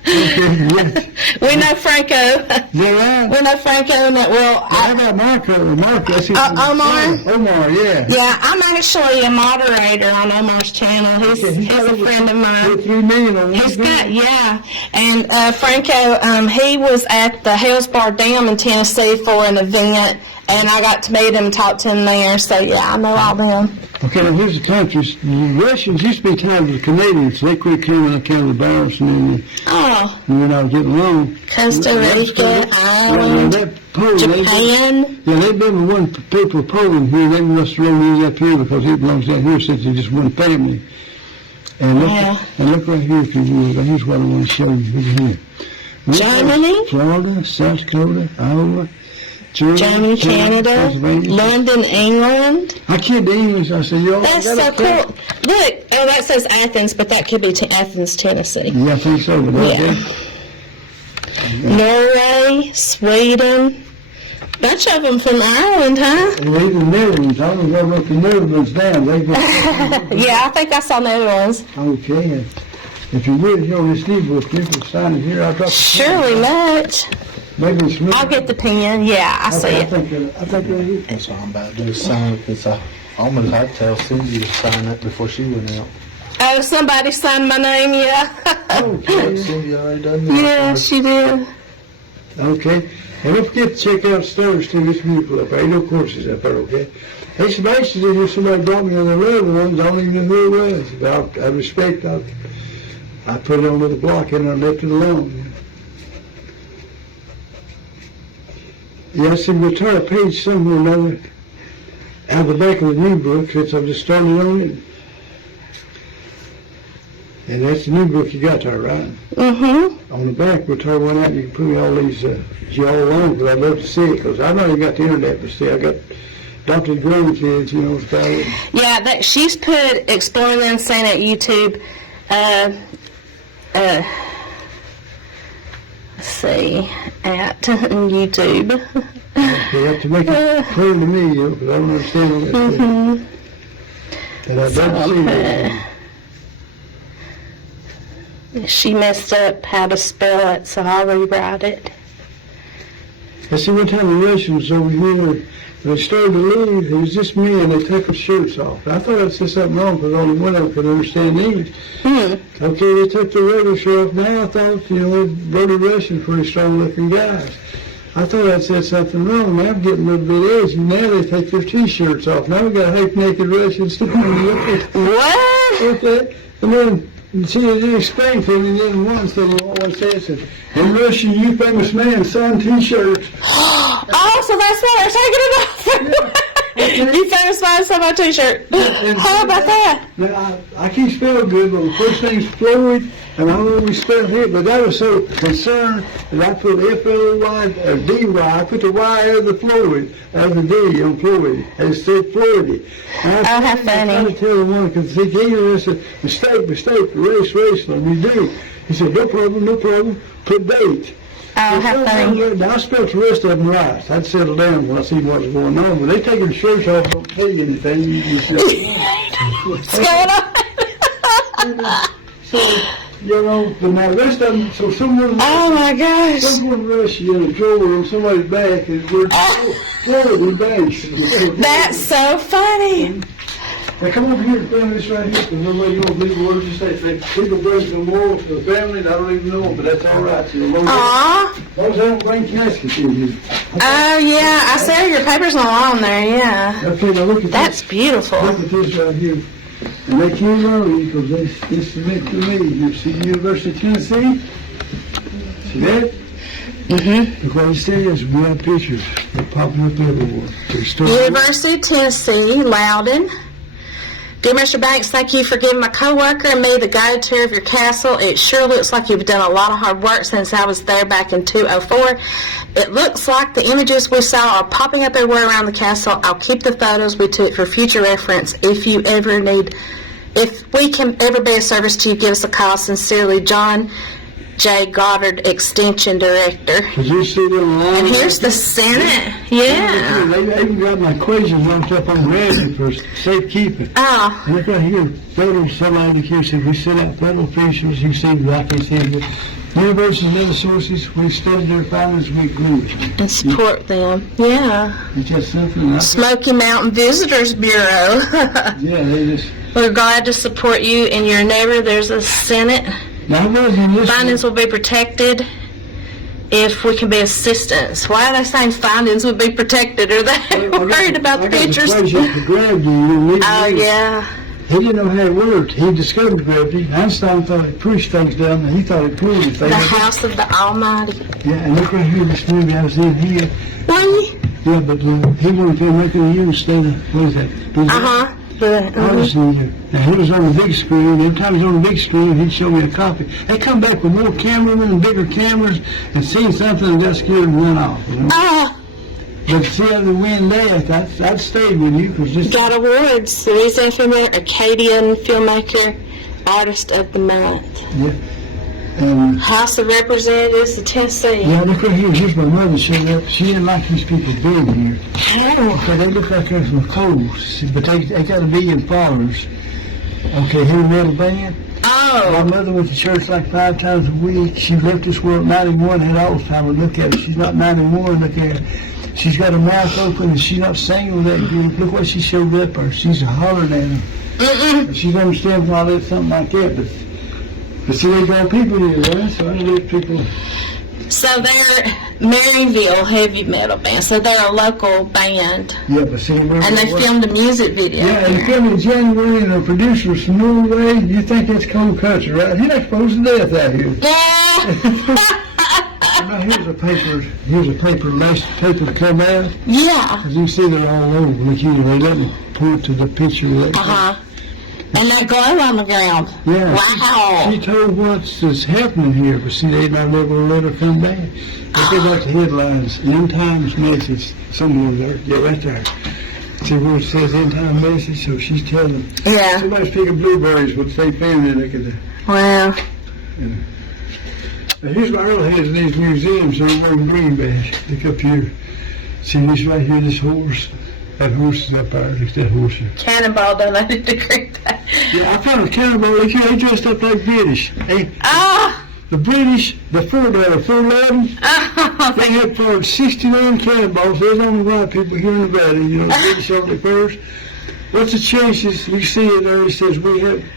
Yes. We know Franco. Yeah, right. We know Franco, and that How about Marco? Omar? Omar, yeah. Yeah, I'm actually a moderator on Omar's channel. He's a friend of mine. 3 million on He's got, yeah. And Franco, he was at the Hellsbar Dam in Tennessee for an event, and I got to meet him and talk to him there. So, yeah, I know all them. Okay, now here's the countries. The Russians used to be tied to the Canadians. They quit coming on account of the virus, and Oh, then I was getting along. Costa Rica, Ireland, Japan. Yeah, they've been the one people of Poland here. They must have rolled these up here because it belongs down here since they're just one family. And look right here if you will. Here's what I want to show you. Look here. Germany? Florida, South Dakota, Iowa, Germany, Canada, London, England. I kid the English. I said, yo, That's so cool. Look, oh, that says Athens, but that could be Athens, Tennessee. Yeah, I think so. But Norway, Sweden. Bunch of them from Ireland, huh? And even the Netherlands. I don't know what the Netherlands down. They Yeah, I think I saw Netherlands. Okay. If you would, this new book, you can sign it here. I'll drop it. Surely much. Maybe it's I'll get the pen. Yeah, I see I it. think right here. That's what I'm about to do, sign it, because I almost had to tell Susie to sign that before she went out. Oh, somebody signed my name, yeah. Okay. Susie already done that. Yeah, she did. Okay. And don't forget to check out Stars too. It's beautiful up there. Ain't no courses up there, okay? It's nice to hear somebody brought me on the other ones. I don't even know who it was. But I respect I put it on with a block and I left it alone. Yeah, I said we'll turn a page somewhere or another out of the back of the new book since I've just started on it. And that's the new book you got there, right? Mm-hmm. On the back, we'll tear one out and you can put all these y'all along, but I'd love to see it because I know you got the internet, but see, I got adopted grandkids, it's about it. Yeah, she's put Exploring the Insane at YouTube. Let's see, at YouTube. You have to make it clear to me, because I don't understand all that stuff. And I'd love to see that. She messed up how to spell it, so I'll rewrite it. I see one time the Russians over here, they started to leave, it was just me, and they took their shirts off. I thought I'd say something wrong because only one of them could understand English. Okay, they took their regular shirt off. Now I thought, they're bloody Russian, pretty strong-looking guys. I thought I'd said something wrong. Now I'm getting a little bit edgy. Now they take their T-shirts off. Now we got half-naked Russians too. What? Okay, and then... See, they explained to me, and then one said, he always says, in Russia, you famous man, sign T-shirts. Oh, so that's why they're taking it off. You famous man, sign my T-shirt. How about that? Now, I can't spell good, but the first name's Floyd, and I don't know we spell it, but I was so concerned that I put F-L-O-Y, or D-Y, I put the Y out of the Floyd, out of the D on Floyd, and it said Floyd. Oh, how funny. I tried to tell him one, because he came and I said, mistake, race, let me do. He said, no problem, put date. Oh, how funny. Now, I spelled the rest of them right. I'd settle down when I see what's going on, but they taking the shirts off, don't tell you anything. What's going on? So, but now the rest of them, so someone... Oh, my gosh. Someone rushed you in a drawer on somebody's back and we're Florida based. That's so funny. Now come over here and film this right here, because nobody knows these words you say. If people bring some morals to the family, I don't even know them, but that's all right. Aww. Those don't bring caskets in here. Oh, yeah. I see your paper's not on there, yeah. Okay, now look at That's this. beautiful. Look at this right here. And they can't learn because this is meant to me. You see University of Tennessee? See that? Look what he says. We have pictures. They're popping up everywhere. University of Tennessee, Loudon. Dear Mr. Banks, thank you for giving my co-worker and me the guided tour of your castle. It sure looks like you've done a lot of hard work since I was there back in 2004. It looks like the images we saw are popping up everywhere around the castle. I'll keep the photos we took for future reference. If we can ever be of service to you, give us a call. Sincerely, John J. Goddard, Extension Director. Did you see them line? And here's the Senate. Yeah. They even got my equations on up on Reddit for safekeeping. Oh. And look right here. Federal, somebody here said we sent out federal officials. You see, like I said, universities and other sources, we studied their findings, we grew it. And support them. Yeah. It's just something. Smoky Mountain Visitors Bureau. Yeah, they just. We're glad to support you and your neighbor. There's a Senate. Findings will be protected if we can be assistance. Why are they saying findings would be protected? Are they worried about the pictures? Oh, yeah. He didn't know how it worked. He discovered gravity. Einstein thought it pushed things down, and he thought it pulled things. The House of the Almighty. Yeah, and look right here, this movie I was in here. Really? Yeah, but he wanted to make it a year instead of, what is that? I was in here. Now, he was on the big screen. Every time he was on the big screen, he'd show me a copy. They come back with more cameramen and bigger cameras and seen something and got scared and went off. You know? But see how they win that, I'd stayed with you. Cause this got awards. The reason for me, Acadian Filmmaker, Artist of the Month. Yeah. And House of Representatives of Tennessee. Yeah, look right here. Here's my mother showing up. She didn't like these people being here. How? So they look like they're from Coles, but they got 1 million followers. Okay, here we have a band. Oh. My mother went to church like 5 times a week. She left this world at 91, had Alzheimer's. Look at her. She's not 91. Look at her. She's got her mouth open and she's not singing that good. Look what she showed up her. She's hollering at him. She doesn't understand why there's something like that, but see, they got people here, right? So I know people. So they're Maryville heavy metal band. So they're a local band. Yeah, but see, and they filmed a music video. Yeah, and they filmed in January, and the producer's from Norway. You think that's cold country, right? He not exposed to death out here. Yeah. Now here's a paper. Last paper to come out. Yeah. As you see, they're all over. Look here, they let me point to the picture. And they glow on the ground. Yeah. Wow. She told what's happening here, but see, they not ever let her come back. Look at like the headlines, End Times Message, somewhere there. Yeah, right there. See where it says End Time Message, so she's telling them. Yeah. Somebody's picking blueberries with the same family. Look at that. Wow. Yeah. Now here's my arrowheads in these museums. They're wearing Greenback. Look up here. See this right here, this horse? That horse is up there. Look at that horse here. Cannonball donated to Greenback. Yeah, I found a cannonball. Look here, they dressed up like British. Hey, the British, the Fort Lauderdale, they had fired 69 cannonballs. There's only white people here in Nevada, you know, British over the first. What's the chances? We see it there. He says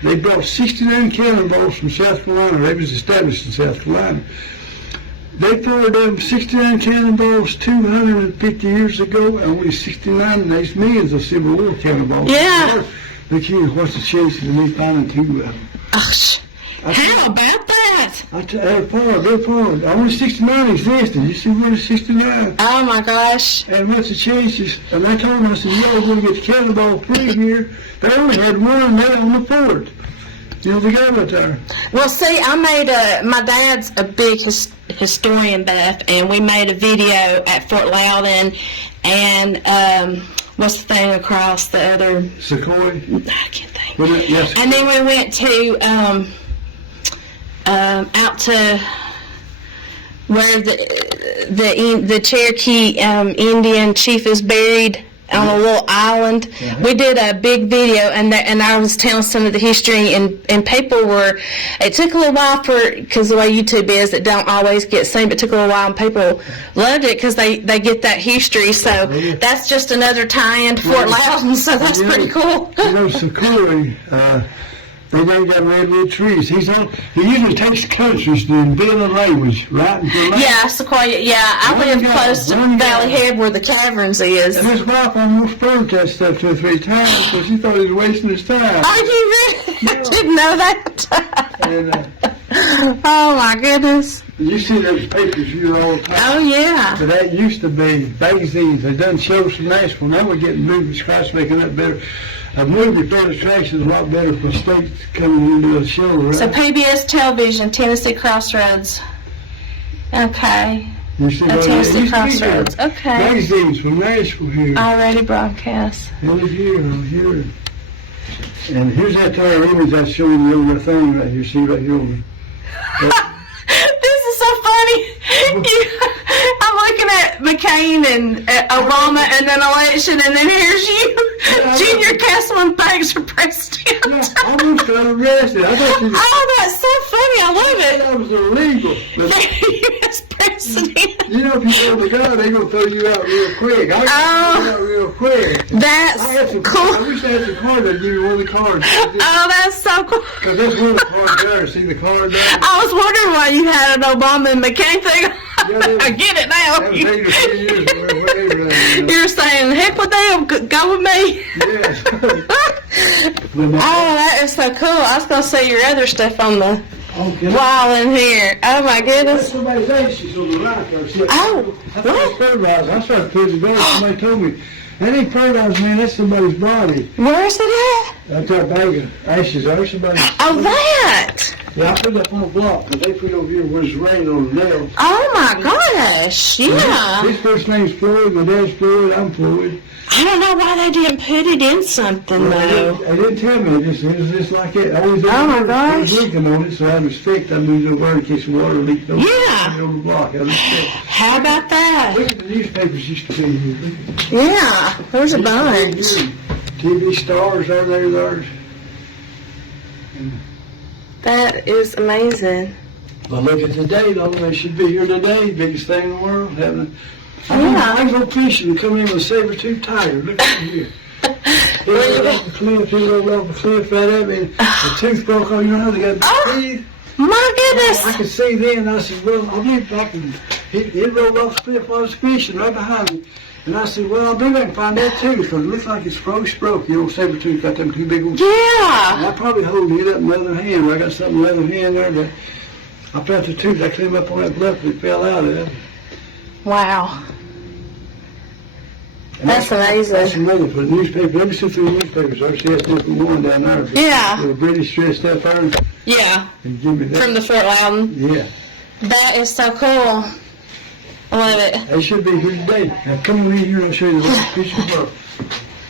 they brought 69 cannonballs from South Carolina. They was established in South Carolina. They fired them 69 cannonballs 250 years ago, and only 69, and there's millions of Civil War cannonballs. Yeah. Look here, what's the chances of me finding 2 of them? How about that? They're foreign. Only 69 existed. You see where the 69? Oh my gosh. And what's the chances? And I told them, I said, yeah, we're going to get the cannonball free here. They only had one there on the fort. You know, we got it there. Well, see, my dad's a big historian buff, and we made a video at Fort Loudon, and what's the thing across the other? Sequoia? I can't think. Yes. And then we went to out to where the Cherokee Indian chief is buried on a little island. Yeah. We did a big video, and I was telling some of the history, and people were. It took a little while because the way YouTube is, it don't always get seen. But it took a little while, and people loved it because they get that history. So that's just another tie-in to Fort Loudon. So that's pretty cool. You know, Sequoia. They now got redwood trees. He usually takes countries to build a language, right? Yeah, Sequoia. Yeah, I live close to Valley Head where the caverns is. And his wife almost burned that stuff 2 or 3 times because she thought he was wasting his time. Are you really? I didn't know that. And Oh my goodness. You see those pictures here all the time. Oh yeah. But that used to be magazines. They done shows from Nashville. Now we're getting movies. Christ making that better. A movie for attraction is a lot better for states coming into a show, right? So PBS television, Tennessee Crossroads. Okay. You see what Tennessee used to be Crossroads. there. Okay. Magazines from Nashville here. Already broadcast. Over here. And here's that entire image that's showing you over the thing right here. See right here over. This is so funny. I'm looking at McCain and Obama and an election, and then here's you, Junior Castleman Banks for president. Yeah, I almost got arrested. I thought you Oh, that's so funny. I love that was illegal. But, U.S. president. you know, if you throw the gun, they're going to throw you out real quick. I got you out real quick. That's I had some, cool. I wish I had some cards. I'd give you one of the cards. Oh, that's so cool. Because that's one of the cards there. See the card there? I was wondering why you had an Obama and McCain thing. I get it now. That was maybe a few years ago. Whatever. You're saying, heck with them, go with me. Yes. Oh, that is so cool. I was going to say your other stuff on the Okay. wall in here. Oh, my That's goodness. somebody's ashes on the right there. See, Oh, I thought it was fertilizer. I started putting it together. Somebody told me, that ain't fertilizer, man. That's somebody's body. Where is it at? That's that bag of ashes there. Somebody's. Oh, that. Yeah, I put that on a block because they put over here where it's raining on the nails. Oh, my gosh. Yeah. His first name's Floyd. My dad's Floyd. I'm Floyd. I don't know why they didn't put it in something, though. They didn't tell me. It was just like it. I was Oh, my gosh. I was leaking on it, so I was fixed. I moved over in case the water leaked over, Yeah. over the block. I was fixed. How about that? Look at the newspapers used to be here. Look at Yeah, there's a bunch. TV stars are there. That is amazing. But look at today, though. They should be here today. Biggest thing in the world. Yeah. I go fishing and come in with a saber-tooth tiger. Look at here. He rolled off the cliff. Right at me. The tooth broke off. You know how they got teeth? My I goodness. could see then. I said, well, I'll be back. He rolled off the cliff. I was fishing right behind me. And I said, well, I'll be back and find that tooth because it looks like it's broke. You know, saber-tooth got them two big ones. Yeah. And I probably hold it up in my other hand. I got something in my other hand there, but I felt the tooth. I came up on that bluff and it fell out of it. Wow. And That's amazing. That's another for the newspaper. Let me see through the newspapers. There, see that different one down there. Yeah. The British dressed up there. Yeah. And give me that. From the Fort Loudon. Yeah. That is so cool. I love it. They should be here today. Now come on in here and I'll show you the little picture book.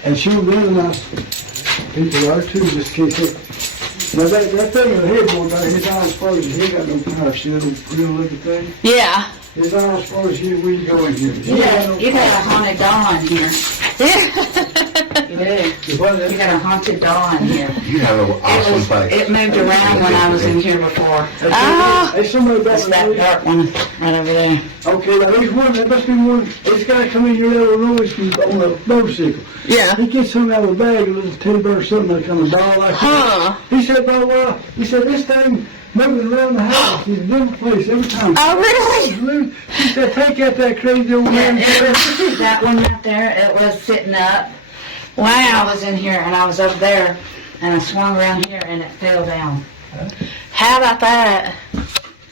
And show them the other nice people are too, just in case. Now that thing on the headboard there, his eyes frozen. He ain't got no power. See that real looking thing? Yeah. His eyes frozen. Where you going here? You got a haunted doll in here. Yeah. You do. You got a haunted doll in here. You have an awesome place. It moved around when I was in here before. Oh. Hey, somebody That's that dark one right over there. Okay, now there's one, that must be one. This guy come in here out of Illinois on a motorcycle. Yeah. He gets something out of a bag, a little teddy bear or something, like kind of doll like Huh. that. He said, well, this thing moving around the house is a different place every time. Oh, really? He said, take out that crazy old man. That one right there, it was sitting up. I Wow. was in here and I was up there and I swung around here and it fell down. How about that?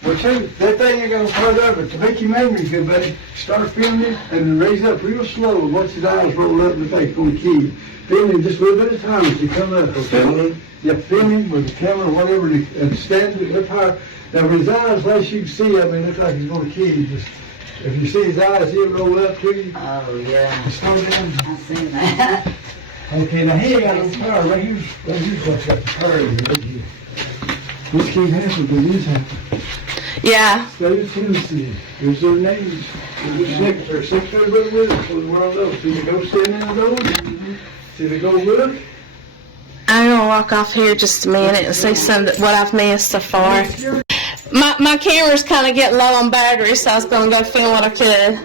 Well, see, that thing ain't gonna part of it. To make your memory good, buddy, start filming and raise up real slow and watch his eyes roll up and the face on the key. Filming just a little bit of time as you come up. Okay? Yeah, filming with the camera or whatever and stand up high. Now, with his eyes, like you can see, I mean, it looks like he's going to key. Just, if you see his eyes, he'll roll up to you. Oh, yeah. Slow down. I seen that. Okay, now he ain't got no power. Right here's what's got the power right here. This can't happen, but this happened. Yeah. State of Tennessee. Here's their names. Their secretary with them, so the world knows. See the go stand in the door? See the go look? I'm going to walk off here just a minute and see what I've missed so far. My camera's kind of getting low on battery, so I was going to go film what I could.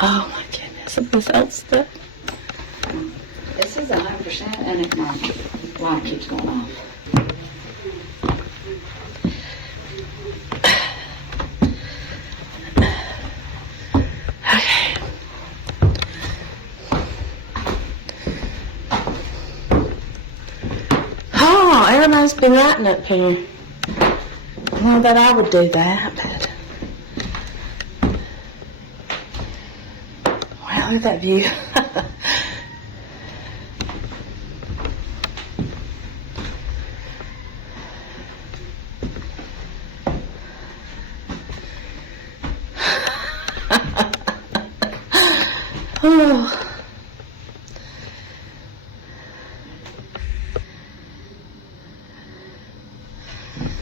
Oh my goodness, this old stuff. This is 100% and it my light keeps going off. Okay. always been writing up here. Not that I would do that, but... Wow, look at that view. Oh.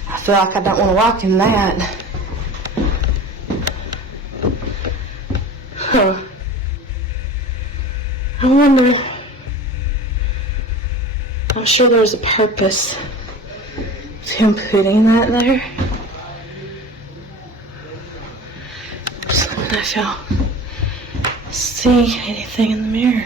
I feel like I don't want to walk in that. Huh. I wonder. I'm sure there's a purpose to him putting that there. Just let me know if y'all see anything in the mirror.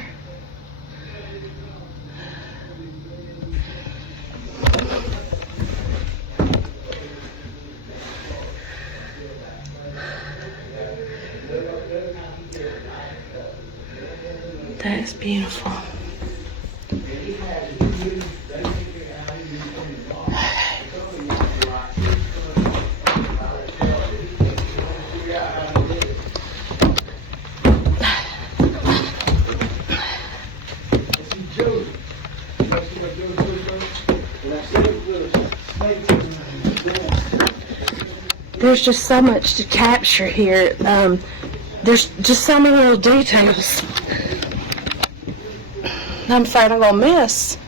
That is beautiful. There's just so much to capture here. There's just so many little details I'm afraid I'm gonna miss.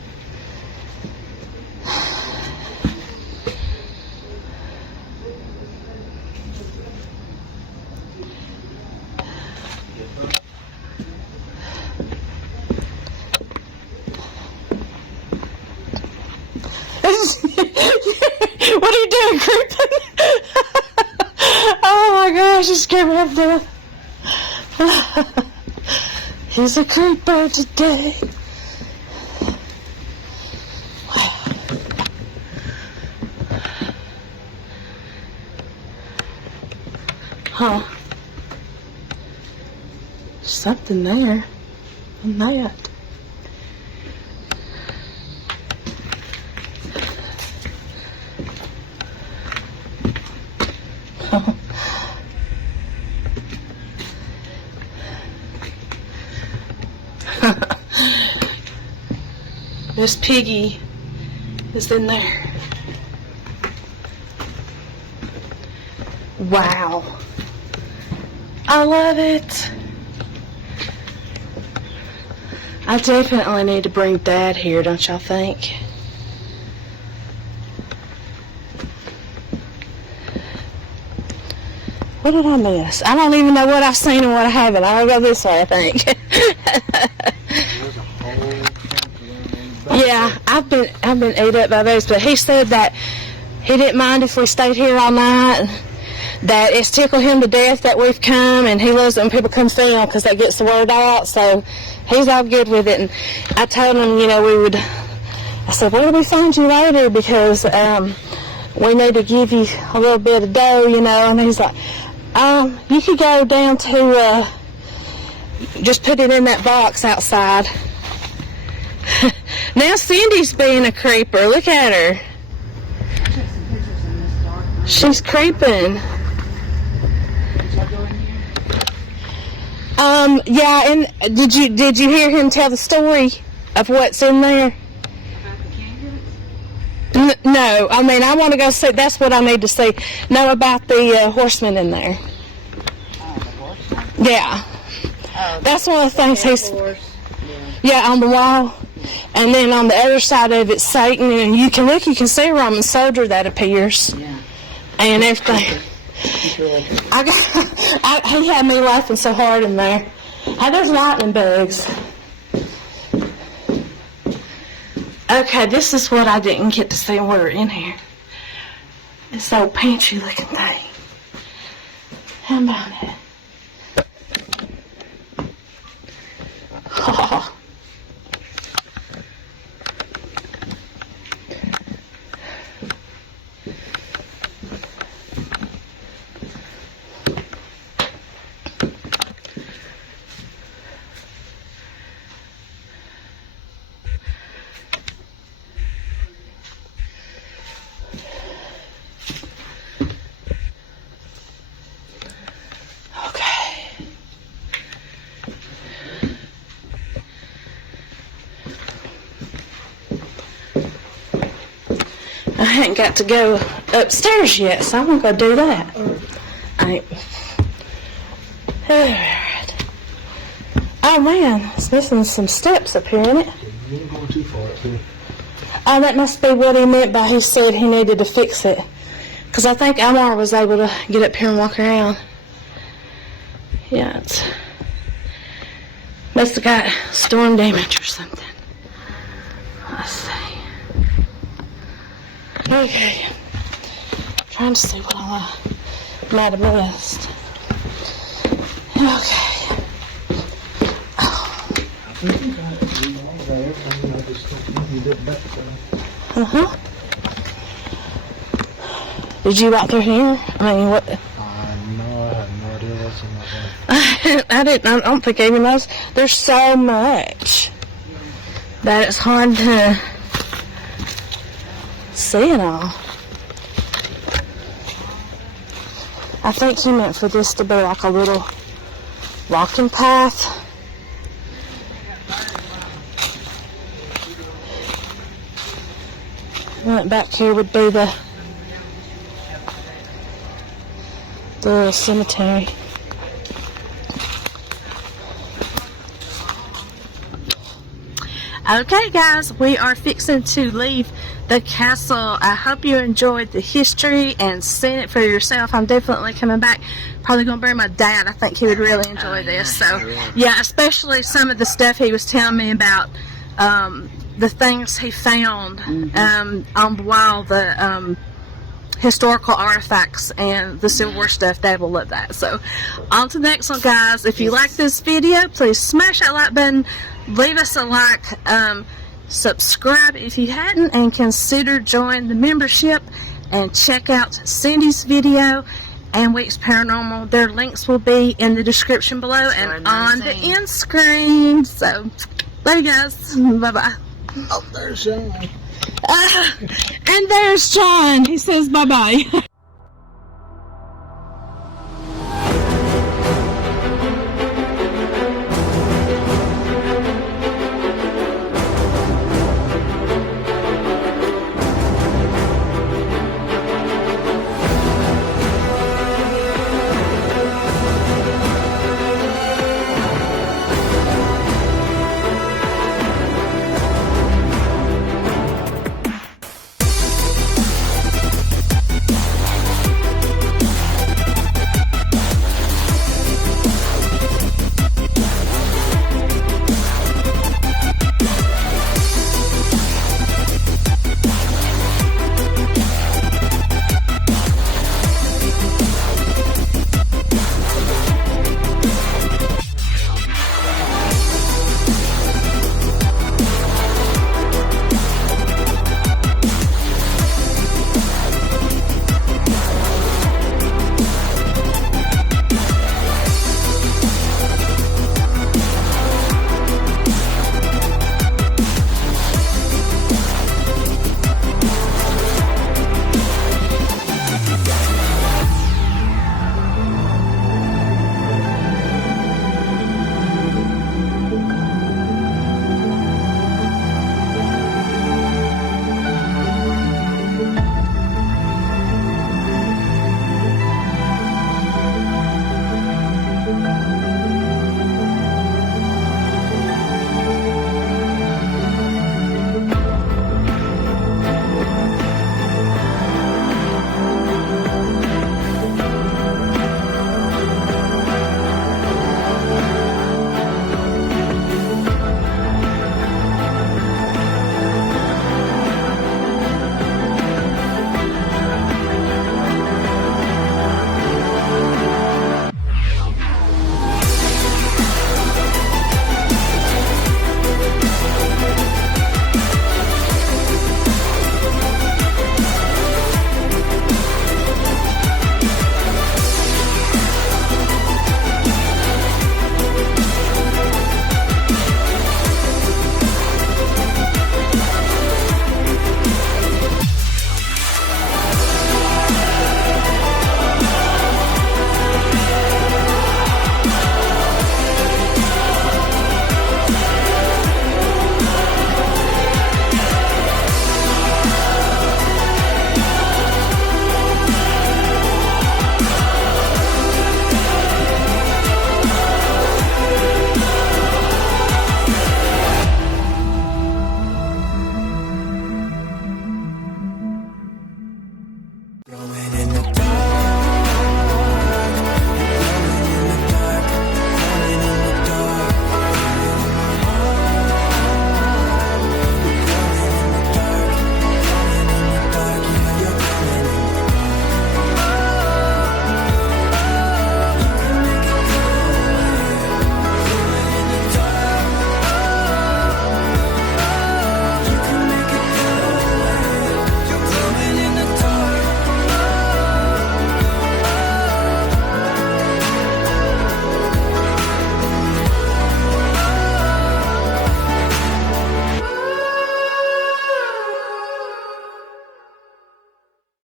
What are you doing, creeping? Oh my gosh, you scared me up there. He's a creeper today. Huh. Something there. On that. Miss Piggy is in there. Wow. I love it. I definitely need to bring Dad here, don't y'all think? What did I miss? I don't even know what I've seen and what I haven't. I'll go this way, I think. Yeah, I've been ate up by those, but he said that he didn't mind if we stayed here all night. That it's tickled him to death that we've come, and he loves it when people come see him because that gets the word out. So he's all good with it. And I told him, you know, I said, where do we find you later? Because we need to give you a little bit of dough, you know. And he's like, you could go down to, just put it in that box outside. Now Cindy's being a creeper. Look at her. She's creeping. Yeah, and did you hear him tell the story of what's in there? About the candles? No, I mean, I want to go see. That's what I need to see. Know about the horseman in there. Oh, the horseman? Yeah. Oh, That's one of the things he's. horse. Yeah, on the wall. And then on the other side of it, Satan, and you can see a Roman soldier that appears. Yeah. And everything. He had me laughing so hard in there. Hey, there's lightning bugs. Okay, this is what I didn't get to see when we were in here. This old pantry looking thing. How about it? Oh. hadn't got to go upstairs yet, so I'm going to go do that. Alright. Oh man, it's missing some steps up here, isn't it? You ain't going too far up here. Oh, that must be what he meant by he said he needed to fix it. Because I think Omar was able to get up here and walk around. Yeah, it's... must have got storm damage or something. Let's see. Okay. Trying to see what I might have missed. Okay. Uh-huh. Did you walk through here? I mean, what? No, I have no idea what's in my bag. I don't think I even knows. There's so much that it's hard to see it all. I think he meant for this to be like a little walking path. Right back here would be the cemetery. Okay guys, we are fixing to leave the castle. I hope you enjoyed the history and seeing it for yourself. I'm definitely coming back. Probably going to bring my dad. I think he would really enjoy this. So yeah, especially some of the stuff he was telling me about, the things he found on the wall, the historical artifacts and the Civil War stuff. Dad will love that. So on to the next one, guys. If you like this video, please smash that like button, leave us a like, subscribe if you hadn't, and consider joining the membership, and check out Cindy's video and Weeks Paranormal. Their links will be in the description below and on the end screen. So bye guys, bye bye. Oh, there's John. And there's John. He says bye-bye.